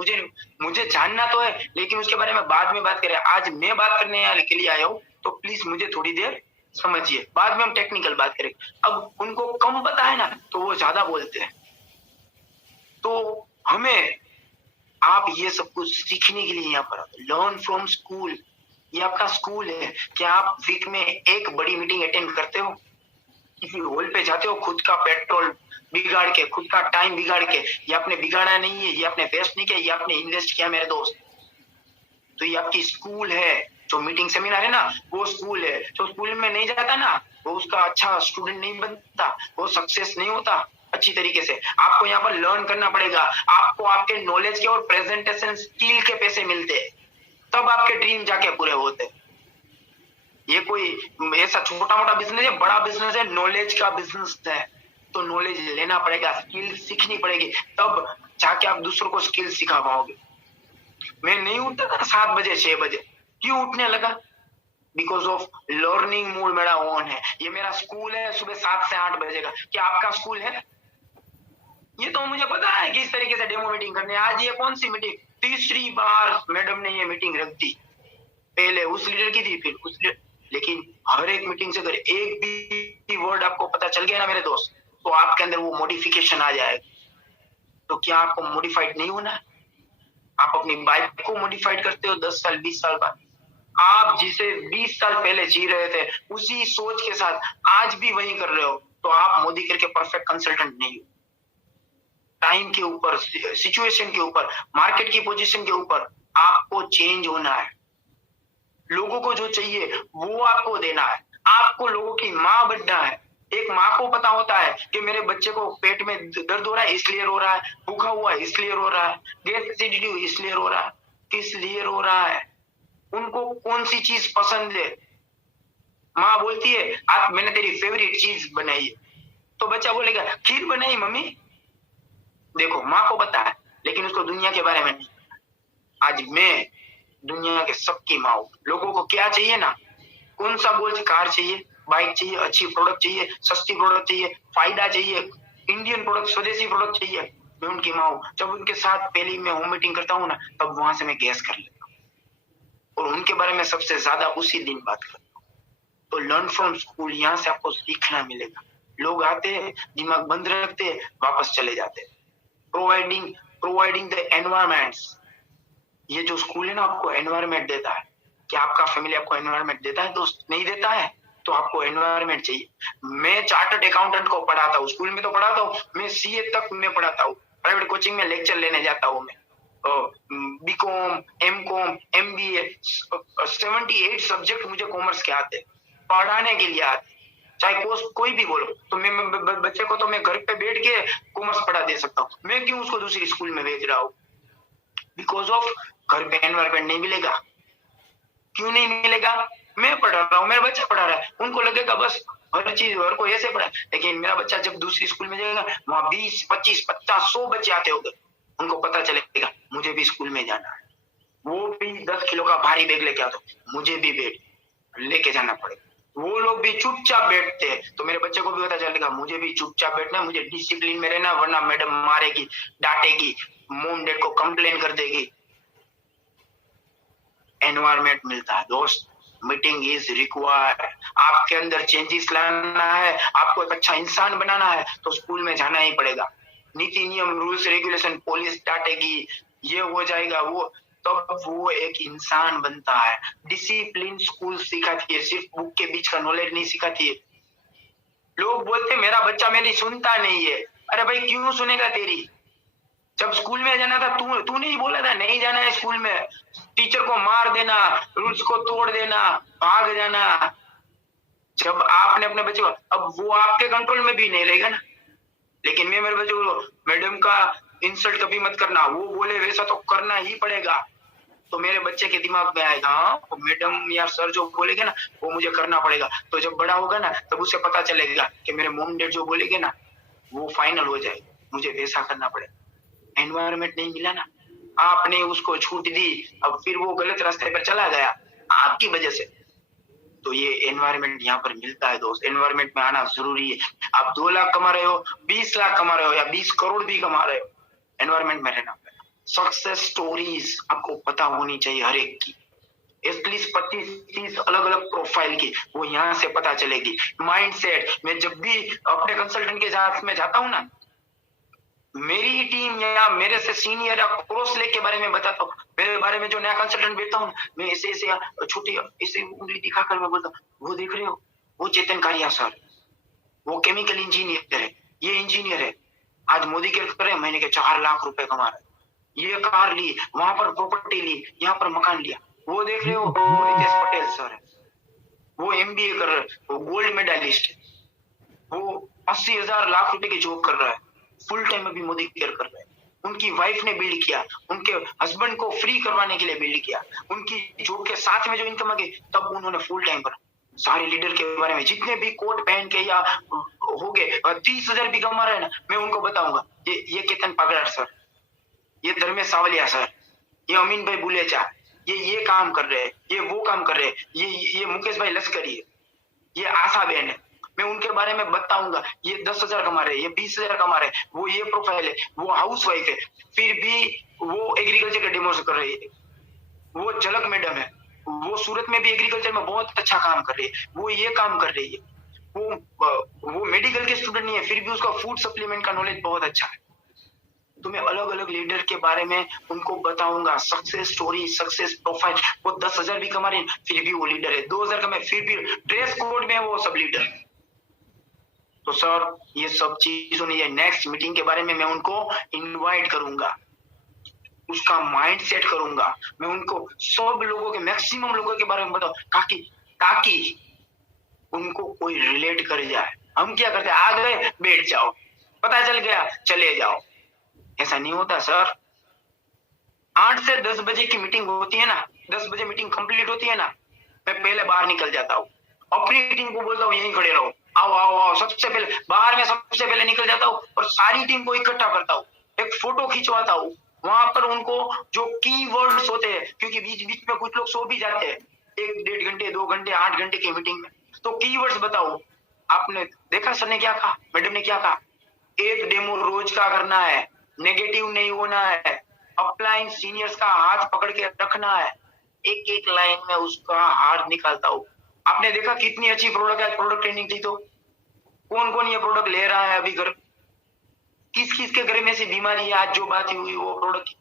मुझे जानना तो है, लेकिन उसके बारे में बाद में बात करें। आज मैं बात करने के लिए आया हूँ, तो प्लीज मुझे थोड़ी देर समझिए, बाद में हम टेक्निकल बात करें। अब उनको कम पता है ना, तो वो ज्यादा बोलते हैं। तो हमें आप ये सब कुछ सीखने के लिए यहाँ पर लर्न फ्रॉम स्कूल। ये आपका स्कूल है। क्या आप वीक में एक बड़ी मीटिंग अटेंड करते हो? किसी हॉल पे जाते हो खुद का पेट्रोल बिगाड़ के, खुद का टाइम बिगाड़ के? ये आपने बिगाड़ा नहीं है, ये आपने वेस्ट नहीं किया, ये आपने इन्वेस्ट किया मेरे दोस्त। तो ये आपकी स्कूल है। जो मीटिंग सेमिनार है ना, वो स्कूल है। जो स्कूल में नहीं जाता ना, वो उसका अच्छा स्टूडेंट नहीं बनता, वो सक्सेस नहीं होता अच्छी तरीके से। आपको यहाँ पर लर्न करना पड़ेगा। आपको आपके नॉलेज के और प्रेजेंटेशन स्किल के पैसे मिलते, तब आपके ड्रीम जाके पूरे होते। ये कोई ऐसा छोटा मोटा बिजनेस है, बड़ा बिजनेस है, नॉलेज का बिजनेस है। तो नॉलेज लेना पड़ेगा, स्किल सीखनी पड़ेगी, तब जाके आप दूसरों को स्किल सिखा पाओगे। मैं नहीं उठता था 7 बजे 6 बजे, क्यों उठने लगा? बिकॉज ऑफ लर्निंग मूड मेरा ऑन है। ये मेरा स्कूल है, सुबह 7 से 8 बजे का। क्या आपका स्कूल है? ये तो मुझे पता है कि इस तरीके से डेमो मीटिंग करनी है। आज ये कौन सी मीटिंग? तीसरी बार मैडम ने ये मीटिंग रख दी। पहले उस लीडर की थी, फिर उस लीडर। लेकिन हर एक मीटिंग से अगर एक भी वर्ड आपको पता चल गया ना मेरे दोस्त, तो आपके अंदर वो मॉडिफिकेशन आ जाएगा। तो क्या आपको मॉडिफाइड नहीं होना? आप अपनी बाइक को मॉडिफाइड करते हो 10 साल 20 साल बाद। आप जिसे 20 साल पहले जी रहे थे, उसी सोच के साथ आज भी वही कर रहे हो, तो आप मोदी करके परफेक्ट कंसल्टेंट नहीं हो। टाइम के ऊपर, सिचुएशन के ऊपर, मार्केट की पोजीशन के ऊपर आपको चेंज होना है। लोगों को जो चाहिए वो आपको देना है। आपको लोगों की माँ बनना है। एक माँ को पता होता है कि मेरे बच्चे को पेट में दर्द हो रहा है, इसलिए रो रहा है, भूखा हुआ है इसलिए रो रहा है, गैस एसिडिटी इसलिए रो रहा है। किस लिए रो रहा है? उनको कौन सी चीज पसंद है? माँ बोलती है आज मैंने तेरी फेवरेट चीज बनाई है, तो बच्चा बोलेगा खीर बनाई मम्मी। देखो, माँ को पता है, लेकिन उसको दुनिया के बारे में नहीं। आज मैं दुनिया के सबकी माँ हूं। लोगों को क्या चाहिए ना, कौन सा गोल्ड कार चाहिए, बाइक चाहिए, अच्छी प्रोडक्ट चाहिए, सस्ती प्रोडक्ट चाहिए, फायदा चाहिए, इंडियन प्रोडक्ट, स्वदेशी प्रोडक्ट चाहिए। मैं उनकी माँ हूं। जब उनके साथ पहली मैं होम मीटिंग करता हूँ ना, तब वहां से मैं गैस कर लेता हूँ और उनके बारे में सबसे ज्यादा उसी दिन बात करता हूँ। तो लर्न फ्रॉम स्कूल, यहाँ से आपको सीखना मिलेगा। लोग आते हैं, दिमाग बंद रखते हैं, वापस चले जाते हैं। Providing the environments. ये जो स्कूल है ना, आपको एनवायरमेंट देता है। क्या आपका फैमिली आपको एनवायरमेंट देता है दोस्त? नहीं देता है, तो आपको एनवायरमेंट चाहिए। मैं चार्टर्ड अकाउंटेंट को पढ़ाता हूँ, स्कूल में तो पढ़ाता हूँ, मैं सीए तक में पढ़ाता हूँ। प्राइवेट कोचिंग में लेक्चर लेने जाता हूँ मैं। बीकॉम, एमकॉम, एमबीए, 78 सब्जेक्ट मुझे कॉमर्स के आते, पढ़ाने के लिए आते। चाहे कोई भी बोलो, तो मैं बच्चे को तो मैं घर पे बैठ के कॉमर्स पढ़ा दे सकता हूँ। मैं क्यों उसको दूसरी स्कूल में भेज रहा हूँ? बिकॉज ऑफ घर पे एनवायरमेंट नहीं मिलेगा। क्यों नहीं मिलेगा? मैं पढ़ा रहा हूँ, मेरा बच्चा पढ़ा रहा है, उनको लगेगा बस हर चीज हर कोई ऐसे पढ़ा। लेकिन मेरा बच्चा जब दूसरी स्कूल में जाएगा, वहां 20 25 50 100 बच्चे आते होंगे, उनको पता चलेगा मुझे भी स्कूल में जाना है। वो भी 10 किलो का भारी बैग लेके आता, मुझे भी बैग लेके जाना पड़ेगा। वो लोग भी चुपचाप बैठते हैं, तो मेरे बच्चे को भी पता चलेगा मुझे भी चुपचाप बैठना है, मुझे डिसिप्लिन में रहना, वरना मैडम मारेगी, डांटेगी, मॉम डैड को कंप्लेन कर देगी। एनवायरमेंट मिलता है दोस्त। Meeting is required. आपके अंदर चेंजेस लाना है, आपको एक अच्छा इंसान बनाना है, तो स्कूल में जाना ही पड़ेगा। नीति नियम, रूल्स रेगुलेशन, पुलिस डांटेगी, ये हो जाएगा वो, तब वो एक इंसान बनता है। डिसिप्लिन स्कूल सिखाती है, सिर्फ बुक के बीच का नॉलेज नहीं सिखाती है। लोग बोलते मेरा बच्चा मेरी सुनता नहीं है। अरे भाई, क्यों सुनेगा तेरी? जब स्कूल में जाना था, तू नहीं बोला था नहीं जाना है स्कूल में? टीचर को मार देना, रूल्स को तोड़ देना, भाग जाना। जब आपने अपने बच्चे को, अब वो आपके कंट्रोल में भी नहीं रहेगा ना। लेकिन मैं मेरे बच्चे को मैडम का इंसल्ट कभी मत करना, वो बोले वैसा तो करना ही पड़ेगा। तो मेरे बच्चे के दिमाग में आएगा हाँ, मैडम या सर जो बोलेगे ना, वो मुझे करना पड़ेगा। तो जब बड़ा होगा ना, तब उसे पता चलेगा कि मेरे मॉम डैड जो बोलेगे ना, वो फाइनल हो जाएगा, मुझे वैसा करना पड़ेगा। एनवायरमेंट नहीं मिला ना, आपने उसको छूट दी, अब फिर वो गलत रास्ते पर चला गया आपकी वजह से। तो ये एनवायरनमेंट यहाँ पर मिलता है दोस्त, एनवायरनमेंट में आना जरूरी है। आप 2 लाख कमा रहे हो, 20 लाख कमा रहे हो या 20 करोड़ भी कमा रहे हो, एनवायरनमेंट में रहना पड़ेगा। सक्सेस स्टोरीज आपको पता होनी चाहिए हर एक की, एटलीस्ट 25-30 अलग अलग प्रोफाइल की, वो यहाँ से पता चलेगी। माइंडसेट, मैं जब भी अपने कंसल्टेंट के साथ में जाता हूँ ना, मेरी टीम या मेरे से सीनियर या क्रॉस लेग के बारे में बताता हूँ, मेरे बारे में जो नया कंसल्टेंट बैठता हूँ, मैं ऐसे ऐसे छोटी ऐसे उंगली दिखाकर मैं बोलता हूँ, वो देख रहे हो, वो चेतन कारिया सर, वो केमिकल इंजीनियर है, ये इंजीनियर है, आज मोदी केयर कर रहे हैं, महीने के 4 लाख रुपए कमा रहे हैं, ये कार ली, वहां पर प्रॉपर्टी ली, यहाँ पर मकान लिया। वो देख रहे हो, वो रितेश पटेल सर है, वो एमबीए कर रहे हैं, वो गोल्ड मेडलिस्ट है, वो 80,000 लाख रुपए की जॉब कर रहा है, फुल टाइम अभी मोदी केयर कर रहा है। उनकी वाइफ ने बिल्ड किया, उनके हस्बैंड को फ्री करवाने के लिए बिल्ड किया, उनकी जॉब के साथ में जो इनकम आ गई तब उन्होंने फुल टाइम पर सारे लीडर के बारे में जितने भी कोट पहन के या हो गए 30,000 भी कमा रहे हैं ना, मैं उनको बताऊंगा, ये केतन पगड़ार सर, ये धर्मेश सावलिया सर, ये अमीन भाई बुलेचा, ये काम कर रहे हैं, ये वो काम कर रहे हैं, ये मुकेश भाई लश्करी है, ये आशा बहन है, मैं उनके बारे में बताऊंगा, ये 10,000 कमा रहे हैं, ये 20,000 कमा रहे हैं, वो ये प्रोफाइल है, वो हाउस वाइफ है, फिर भी वो एग्रीकल्चर का डेमोस कर रही है, वो झलक मैडम है, वो सूरत में भी एग्रीकल्चर में बहुत अच्छा काम कर रही है, वो ये काम कर रही है, वो मेडिकल के स्टूडेंट नहीं है, फिर भी उसका फूड सप्लीमेंट का नॉलेज बहुत अच्छा है। तो मैं अलग अलग लीडर के बारे में उनको बताऊंगा, सक्सेस स्टोरी, सक्सेस प्रोफाइल, वो 10,000 भी कमा रहे हैं फिर भी वो लीडर है, 2,000 कमा फिर भी ड्रेस कोड में वो सब लीडर। तो सर ये सब चीजों ने, ये नेक्स्ट मीटिंग के बारे में मैं उनको इनवाइट करूंगा, उसका माइंड सेट करूंगा, मैं उनको सब लोगों के, मैक्सिमम लोगों के बारे में बताऊं, ताकि उनको कोई रिलेट कर जाए। हम क्या करते हैं, आ गए बैठ जाओ, पता चल गया चले जाओ, ऐसा नहीं होता सर। 8 से 10 बजे की मीटिंग होती है ना, 10 बजे मीटिंग कंप्लीट होती है ना, मैं पहले बाहर निकल जाता हूँ, अपनी टीम को बोलता हूँ यहीं खड़े रहो, आओ आओ आओ, सबसे पहले बाहर में सबसे पहले निकल जाता हूँ और सारी टीम को इकट्ठा करता हूँ, एक फोटो खिंचवाता हूँ, वहां पर उनको जो की वर्ड्स होते हैं, क्योंकि बीच बीच में कुछ लोग सो भी जाते हैं, 1-1.5 घंटे 2 घंटे 8 घंटे की मीटिंग में, तो की वर्ड्स बताओ। आपने देखा सर ने क्या कहा, मैडम ने क्या कहा, एक डेमो रोज का करना है, नेगेटिव नहीं होना है, अपलाइन सीनियर्स का हाथ पकड़ के रखना है, एक एक लाइन में उसका हाथ निकालता हूँ। आपने देखा कितनी अच्छी प्रोडक्ट है, प्रोडक्ट ट्रेनिंग थी, तो कौन कौन ये प्रोडक्ट ले रहा है अभी घर, किस किस के घर में से बीमारी है, आज जो बात हुई वो प्रोडक्ट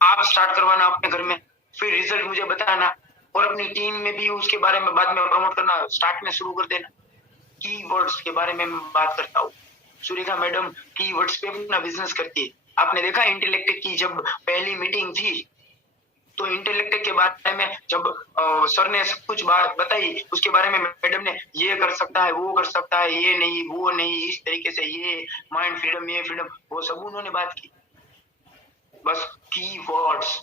आप स्टार्ट करवाना अपने घर में, फिर रिजल्ट मुझे बताना और अपनी टीम में भी उसके बारे में बाद में प्रमोट करना, स्टार्ट में शुरू कर देना। कीवर्ड्स के बारे में मैं बात करता हूँ, सुरेखा मैडम कीवर्ड्स पे अपना बिजनेस करती है। आपने देखा इंटेलेक्ट की जब पहली मीटिंग थी, तो इंटेलेक्ट के बारे में जब सर ने सब कुछ बात बताई, उसके बारे में मैडम ने ये कर सकता है, वो कर सकता है, ये नहीं वो नहीं, इस तरीके से, ये माइंड फ्रीडम, ये फ्रीडम, वो सब उन्होंने बात की। बस कीवर्ड्स,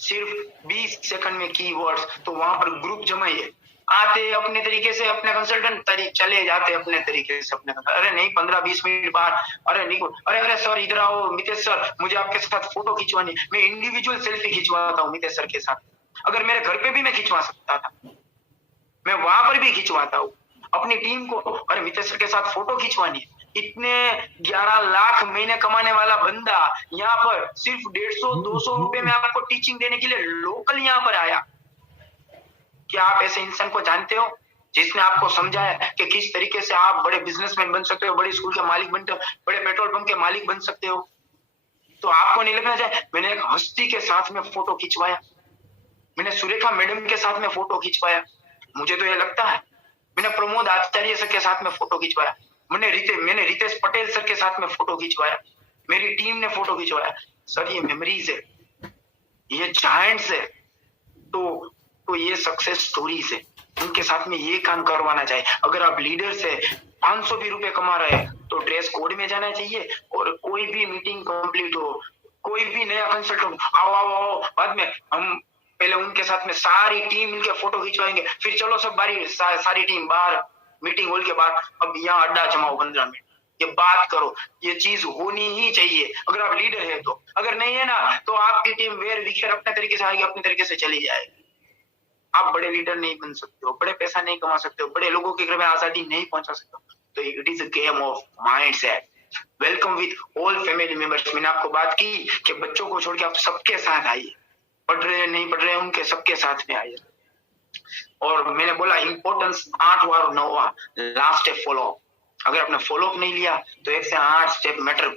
सिर्फ 20 सेकंड में कीवर्ड्स, तो वहां पर ग्रुप जमाइए, आते अपने तरीके से, अपने कंसल्टेंट चले जाते अपने तरीके से, अपने अरे नहीं 15-20 मिनट बाद, अरे नहीं, अरे सर इधर आओ मितेश सर, मुझे आपके साथ फोटो खिंचवानी, मैं इंडिविजुअल सेल्फी खिंचवाता हूँ मितेश सर के साथ, अगर मेरे घर पे भी मैं खिंचवा सकता था, मैं वहां पर भी खिंचवाता हूँ अपनी टीम को, अरे मितेश सर के साथ फोटो खिंचवानी है। इतने 11 लाख महीने कमाने वाला बंदा यहाँ पर सिर्फ 150-200 रुपए में आपको टीचिंग देने के लिए लोकल यहाँ पर आया। क्या आप ऐसे इंसान को जानते हो जिसने आपको समझाया कि किस तरीके से आप बड़े बिजनेसमैन बन सकते हो, बड़े स्कूल के मालिक बनते हो, बड़े पेट्रोल पंप के मालिक बन सकते हो? तो आपको नहीं लगना चाहिए मैंने एक हस्ती के साथ में फोटो खिंचवाया, मैंने सुरेखा मैडम के साथ में फोटो खिंचवाया, मुझे तो ये लगता है मैंने प्रमोद आचार्य सर के साथ में फोटो खिंचवाया, मैंने रितेश पटेल सर के साथ में फोटो खिंचवाया, मेरी टीम ने फोटो खिंचवाया। सर ये मेमोरीज है, ये जायंट्स है, तो ये सक्सेस स्टोरीज है, उनके साथ में ये काम करवाना चाहिए। अगर आप लीडर से 500 भी रुपए कमा रहे हैं तो ड्रेस कोड में जाना चाहिए, और कोई भी मीटिंग कंप्लीट हो, कोई भी नया कंसल्टेंट आओ आओ आओ, बाद में हम पहले उनके साथ में सारी टीम मिलकर फोटो खिंचवाएंगे, फिर चलो सब सारी टीम बाहर मीटिंग हॉल के बाद, अब यहाँ अड्डा जमाओ 15 मिनट, ये बात करो, ये चीज होनी ही चाहिए अगर आप लीडर है तो। अगर नहीं है ना तो आपकी टीम वेर विखेर अपने तरीके से आएगी, अपने तरीके से चली जाएगी। आप बड़े लीडर नहीं बन सकते हो, बड़े पैसा नहीं कमा सकते हो, बड़े लोगों के घर में आजादी नहीं पहुंचा सकते हो। तो it is a game of mind set. Welcome with all family members. मैंने आपको बात की कि बच्चों को छोड़ के आप सबके साथ आइए, पढ़ रहे हैं नहीं पढ़ रहे हैं उनके सबके साथ में आइए। और मैंने बोला इंपॉर्टेंस 8वां और 9वां लास्ट स्टेप फॉलो। अगर आपने फॉलो अप नहीं लिया तो 1 से 8 स्टेप मैटर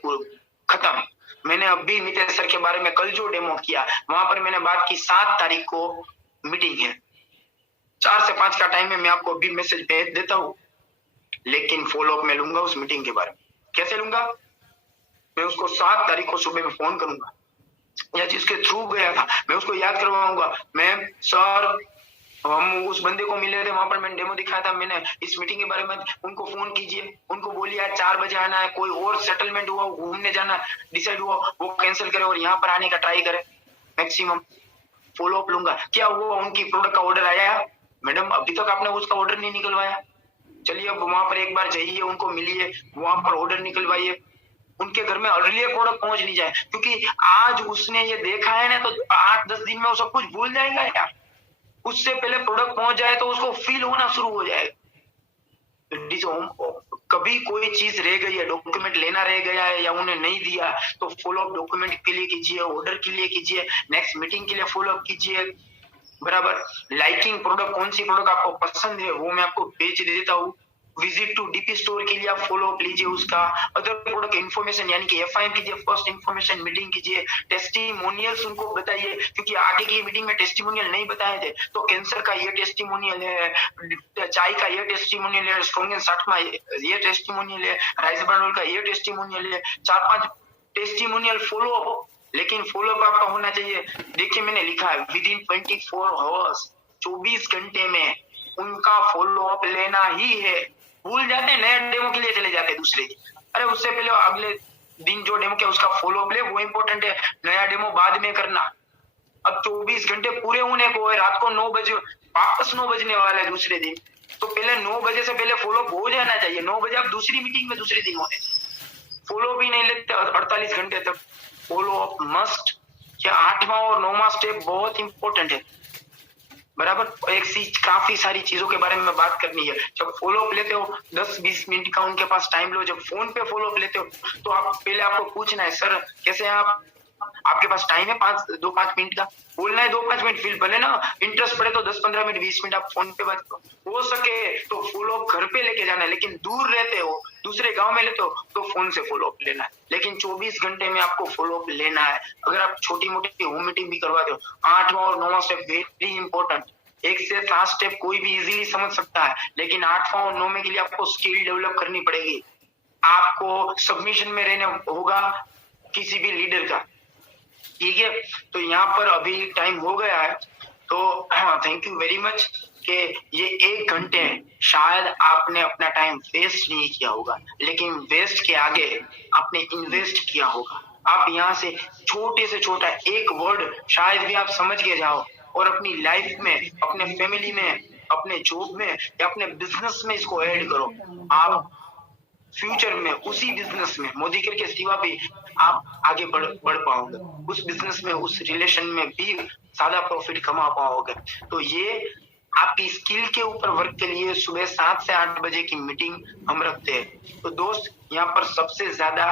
खत्म। मैंने अभी मितेश सर के बारे में कल जो डेमो किया वहां पर मैंने बात की 7 तारीख को मीटिंग है, 4 से 5 का टाइम है, मैं आपको अभी मैसेज भेज देता हूँ, लेकिन फॉलो अप में लूंगा उस मीटिंग के बारे में। कैसे लूंगा? मैं उसको 7 तारीख को सुबह में फोन करूंगा, या जिसके थ्रू गया था मैं उसको याद करवाऊंगा। मैम सर हम उस बंदे को मिले थे, वहां पर मैंने डेमो दिखाया था, मैंने इस मीटिंग के बारे में, उनको फोन कीजिए, उनको बोलिए आज 4 बजे आना है, कोई और सेटलमेंट हुआ, घूमने जाना डिसाइड हुआ वो कैंसिल करे और यहाँ पर आने का ट्राई करे। मैक्सिमम फॉलो अप लूंगा। क्या हुआ? उनकी प्रोडक्ट का ऑर्डर आया? मैडम अभी तक आपने उसका ऑर्डर नहीं निकलवाया। चलिए अब वहां पर एक बार जाइए, उनको मिलिए, वहां पर ऑर्डर निकलवाइए, उनके घर में अर्लियर प्रोडक्ट पहुंच नहीं जाए, क्योंकि आज उसने ये देखा है ना तो 8-10 दिन में वो सब कुछ भूल जाएगा यार। उससे पहले प्रोडक्ट पहुंच जाए तो उसको फील होना शुरू हो जाएगा। कभी कोई चीज रह गई है, डॉक्यूमेंट लेना रह गया है या उन्हें नहीं दिया तो फॉलो अप डॉक्यूमेंट के लिए कीजिए, ऑर्डर के लिए कीजिए, नेक्स्ट मीटिंग के लिए फॉलो अप कीजिए। बराबर। लाइकिंग प्रोडक्ट, कौन सी प्रोडक्ट आपको पसंद है वो मैं आपको भेज देता हूँ। विजिट टू डीपी स्टोर के लिए आप फॉलो अप लीजिए उसका। अदर प्रोडक्ट इन्फॉर्मेशन यानी कि एफआईएम कीजिए, फर्स्ट इन्फॉर्मेशन मीटिंग कीजिए, टेस्टिमोनियल्स उनको बताइए, क्योंकि आगे की मीटिंग में टेस्टिमोनियल नहीं बताए थे तो कैंसर का ये टेस्टिमोनियल है, चाय का ये टेस्टिमोनियल है, स्ट्रॉन्ग एंड साठमा ये टेस्टिमोनियल है, राइस ब्रांड ऑयल का ये टेस्टिमोनियल है, 4-5 टेस्टिमोनियल फॉलो अप। लेकिन फॉलो अप आपका होना चाहिए। देखिए मैंने लिखा है विद इन 24 आवर्स, 24 घंटे में उनका फॉलो अप लेना ही है। भूल जाते हैं, नए डेमो के लिए चले जाते हैं दूसरे दिन। अरे उससे पहले अगले दिन जो डेमो किया उसका फॉलो अप ले, वो इंपॉर्टेंट है, नया डेमो बाद में करना। अब 24 घंटे पूरे होने को है, रात को 9 बजे वापस 9 बजने वाला है दूसरे दिन, तो पहले 9 बजे से पहले फॉलो अप हो जाना चाहिए। 9 बजे आप दूसरी मीटिंग में दूसरे दिन होने, फॉलो भी नहीं लेते 48 घंटे तक। Follow up must. क्या 8वां और 9वां स्टेप बहुत इंपॉर्टेंट है। बराबर। एक चीज, काफी सारी चीजों के बारे में बात करनी है। जब फॉलो अप लेते हो 10-20 मिनट का उनके पास टाइम लो। जब फोन पे फॉलो अप लेते हो तो आप पहले आपको पूछना है सर कैसे हैं आप, आपके पास टाइम है 2-5 मिनट का, बोलना है 2-5 मिनट, फिर भले ना इंटरेस्ट पड़े तो 10-15 मिनट 20 मिनट आप फोन पे बात करो। हो सके तो फॉलो अप घर पे लेके जाना है, लेकिन दूर रहते हो, दूसरे गांव में लेते हो तो फोन से फॉलो अप लेना है। लेकिन 24 घंटे में आपको फॉलो अप लेना है। अगर आप छोटी मोटी होम मीटिंग भी करवाते हो, 8वां और 9वां स्टेप वेरी इंपॉर्टेंट। 1 से 7 स्टेप कोई भी इजीली समझ सकता है, लेकिन 8वां और 9वें के लिए आपको स्किल डेवलप करनी पड़ेगी। आपको सबमिशन में रहना होगा किसी भी लीडर का। ठीक है, तो यहाँ पर अभी टाइम हो गया है, तो थैंक यू वेरी मच कि ये 1 घंटे शायद आपने अपना टाइम वेस्ट नहीं किया होगा, लेकिन वेस्ट के आगे आपने इन्वेस्ट किया होगा। आप यहाँ से छोटे से छोटा एक वर्ड शायद भी आप समझ के जाओ और अपनी लाइफ में, अपने फैमिली में, अपने जॉब में या अपने बिजनेस में इसको ऐड करो। आप फ्यूचर में उसी बिजनेस में मोदी के सिवा भी आप आगे बढ़ पाओगे, उस बिजनेस में, उस रिलेशन में भी ज्यादा प्रॉफिट कमा पाओगे। तो ये आपकी स्किल के ऊपर वर्क के लिए सुबह 7 से 8 बजे की मीटिंग हम रखते हैं। तो दोस्त यहाँ पर सबसे ज्यादा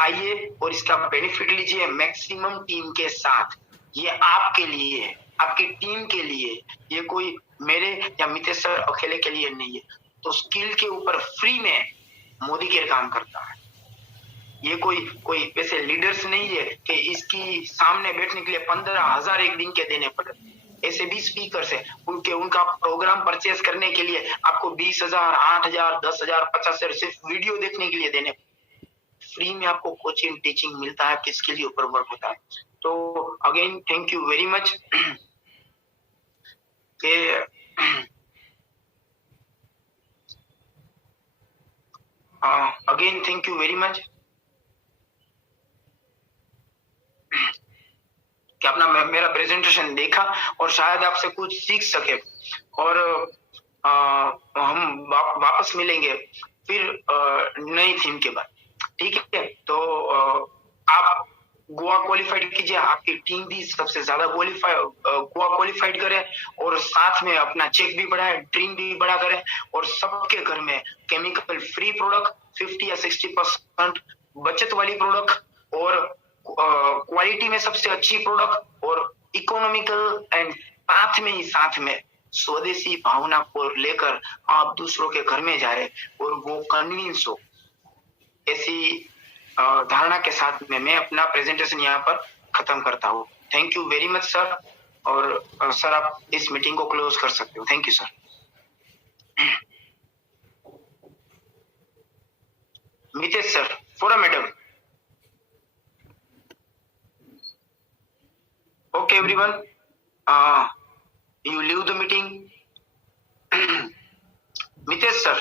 आइए और इसका बेनिफिट लीजिए मैक्सिमम टीम के साथ। ये आपके लिए है, आपकी टीम के लिए, ये कोई मेरे या मितेश सर अकेले के लिए नहीं है। तो स्किल के ऊपर फ्री में मोदी केयर काम करता है। ये कोई वैसे लीडर्स नहीं है कि इसकी सामने बैठने के लिए 15,000 एक दिन के देने पड़े। ऐसे भी स्पीकर्स है, उनका प्रोग्राम परचेस करने के लिए आपको 20,000, 8,000, 10,000, 50,000 सिर्फ वीडियो देखने के लिए देने। फ्री में आपको कोचिंग टीचिंग मिलता है, किसके लिए ऊपर वर्क होता है। तो again thank you very much. Again thank you very much कि अपना मेरा प्रेजेंटेशन देखा और शायद आपसे कुछ सीख सके। और हम वापस मिलेंगे फिर नई थीम के बाद। ठीक है, तो आप गोवा क्वालिफाइड कीजिए, आपकी टीम भी सबसे ज्यादा गोवा क्वालिफाइड करे, और साथ में अपना चेक भी बढ़ाए, ड्रीम भी बड़ा करे, और सबके घर में केमिकल फ्री प्रोडक्ट 50 या 60% बचत वाली प्रोडक्ट, और क्वालिटी में सबसे अच्छी प्रोडक्ट, और इकोनॉमिकल, एंड साथ में स्वदेशी भावना को लेकर आप दूसरों के घर में जा रहे और वो कन्विंस हो, ऐसी धारणा के साथ में मैं अपना प्रेजेंटेशन यहाँ पर खत्म करता हूँ। Thank you very much sir, और सर आप इस मीटिंग को क्लोज कर सकते हो। Thank you sir. Mitesh sir, फोरा madam. Okay, everyone. You leave the meeting. Mitesh sir.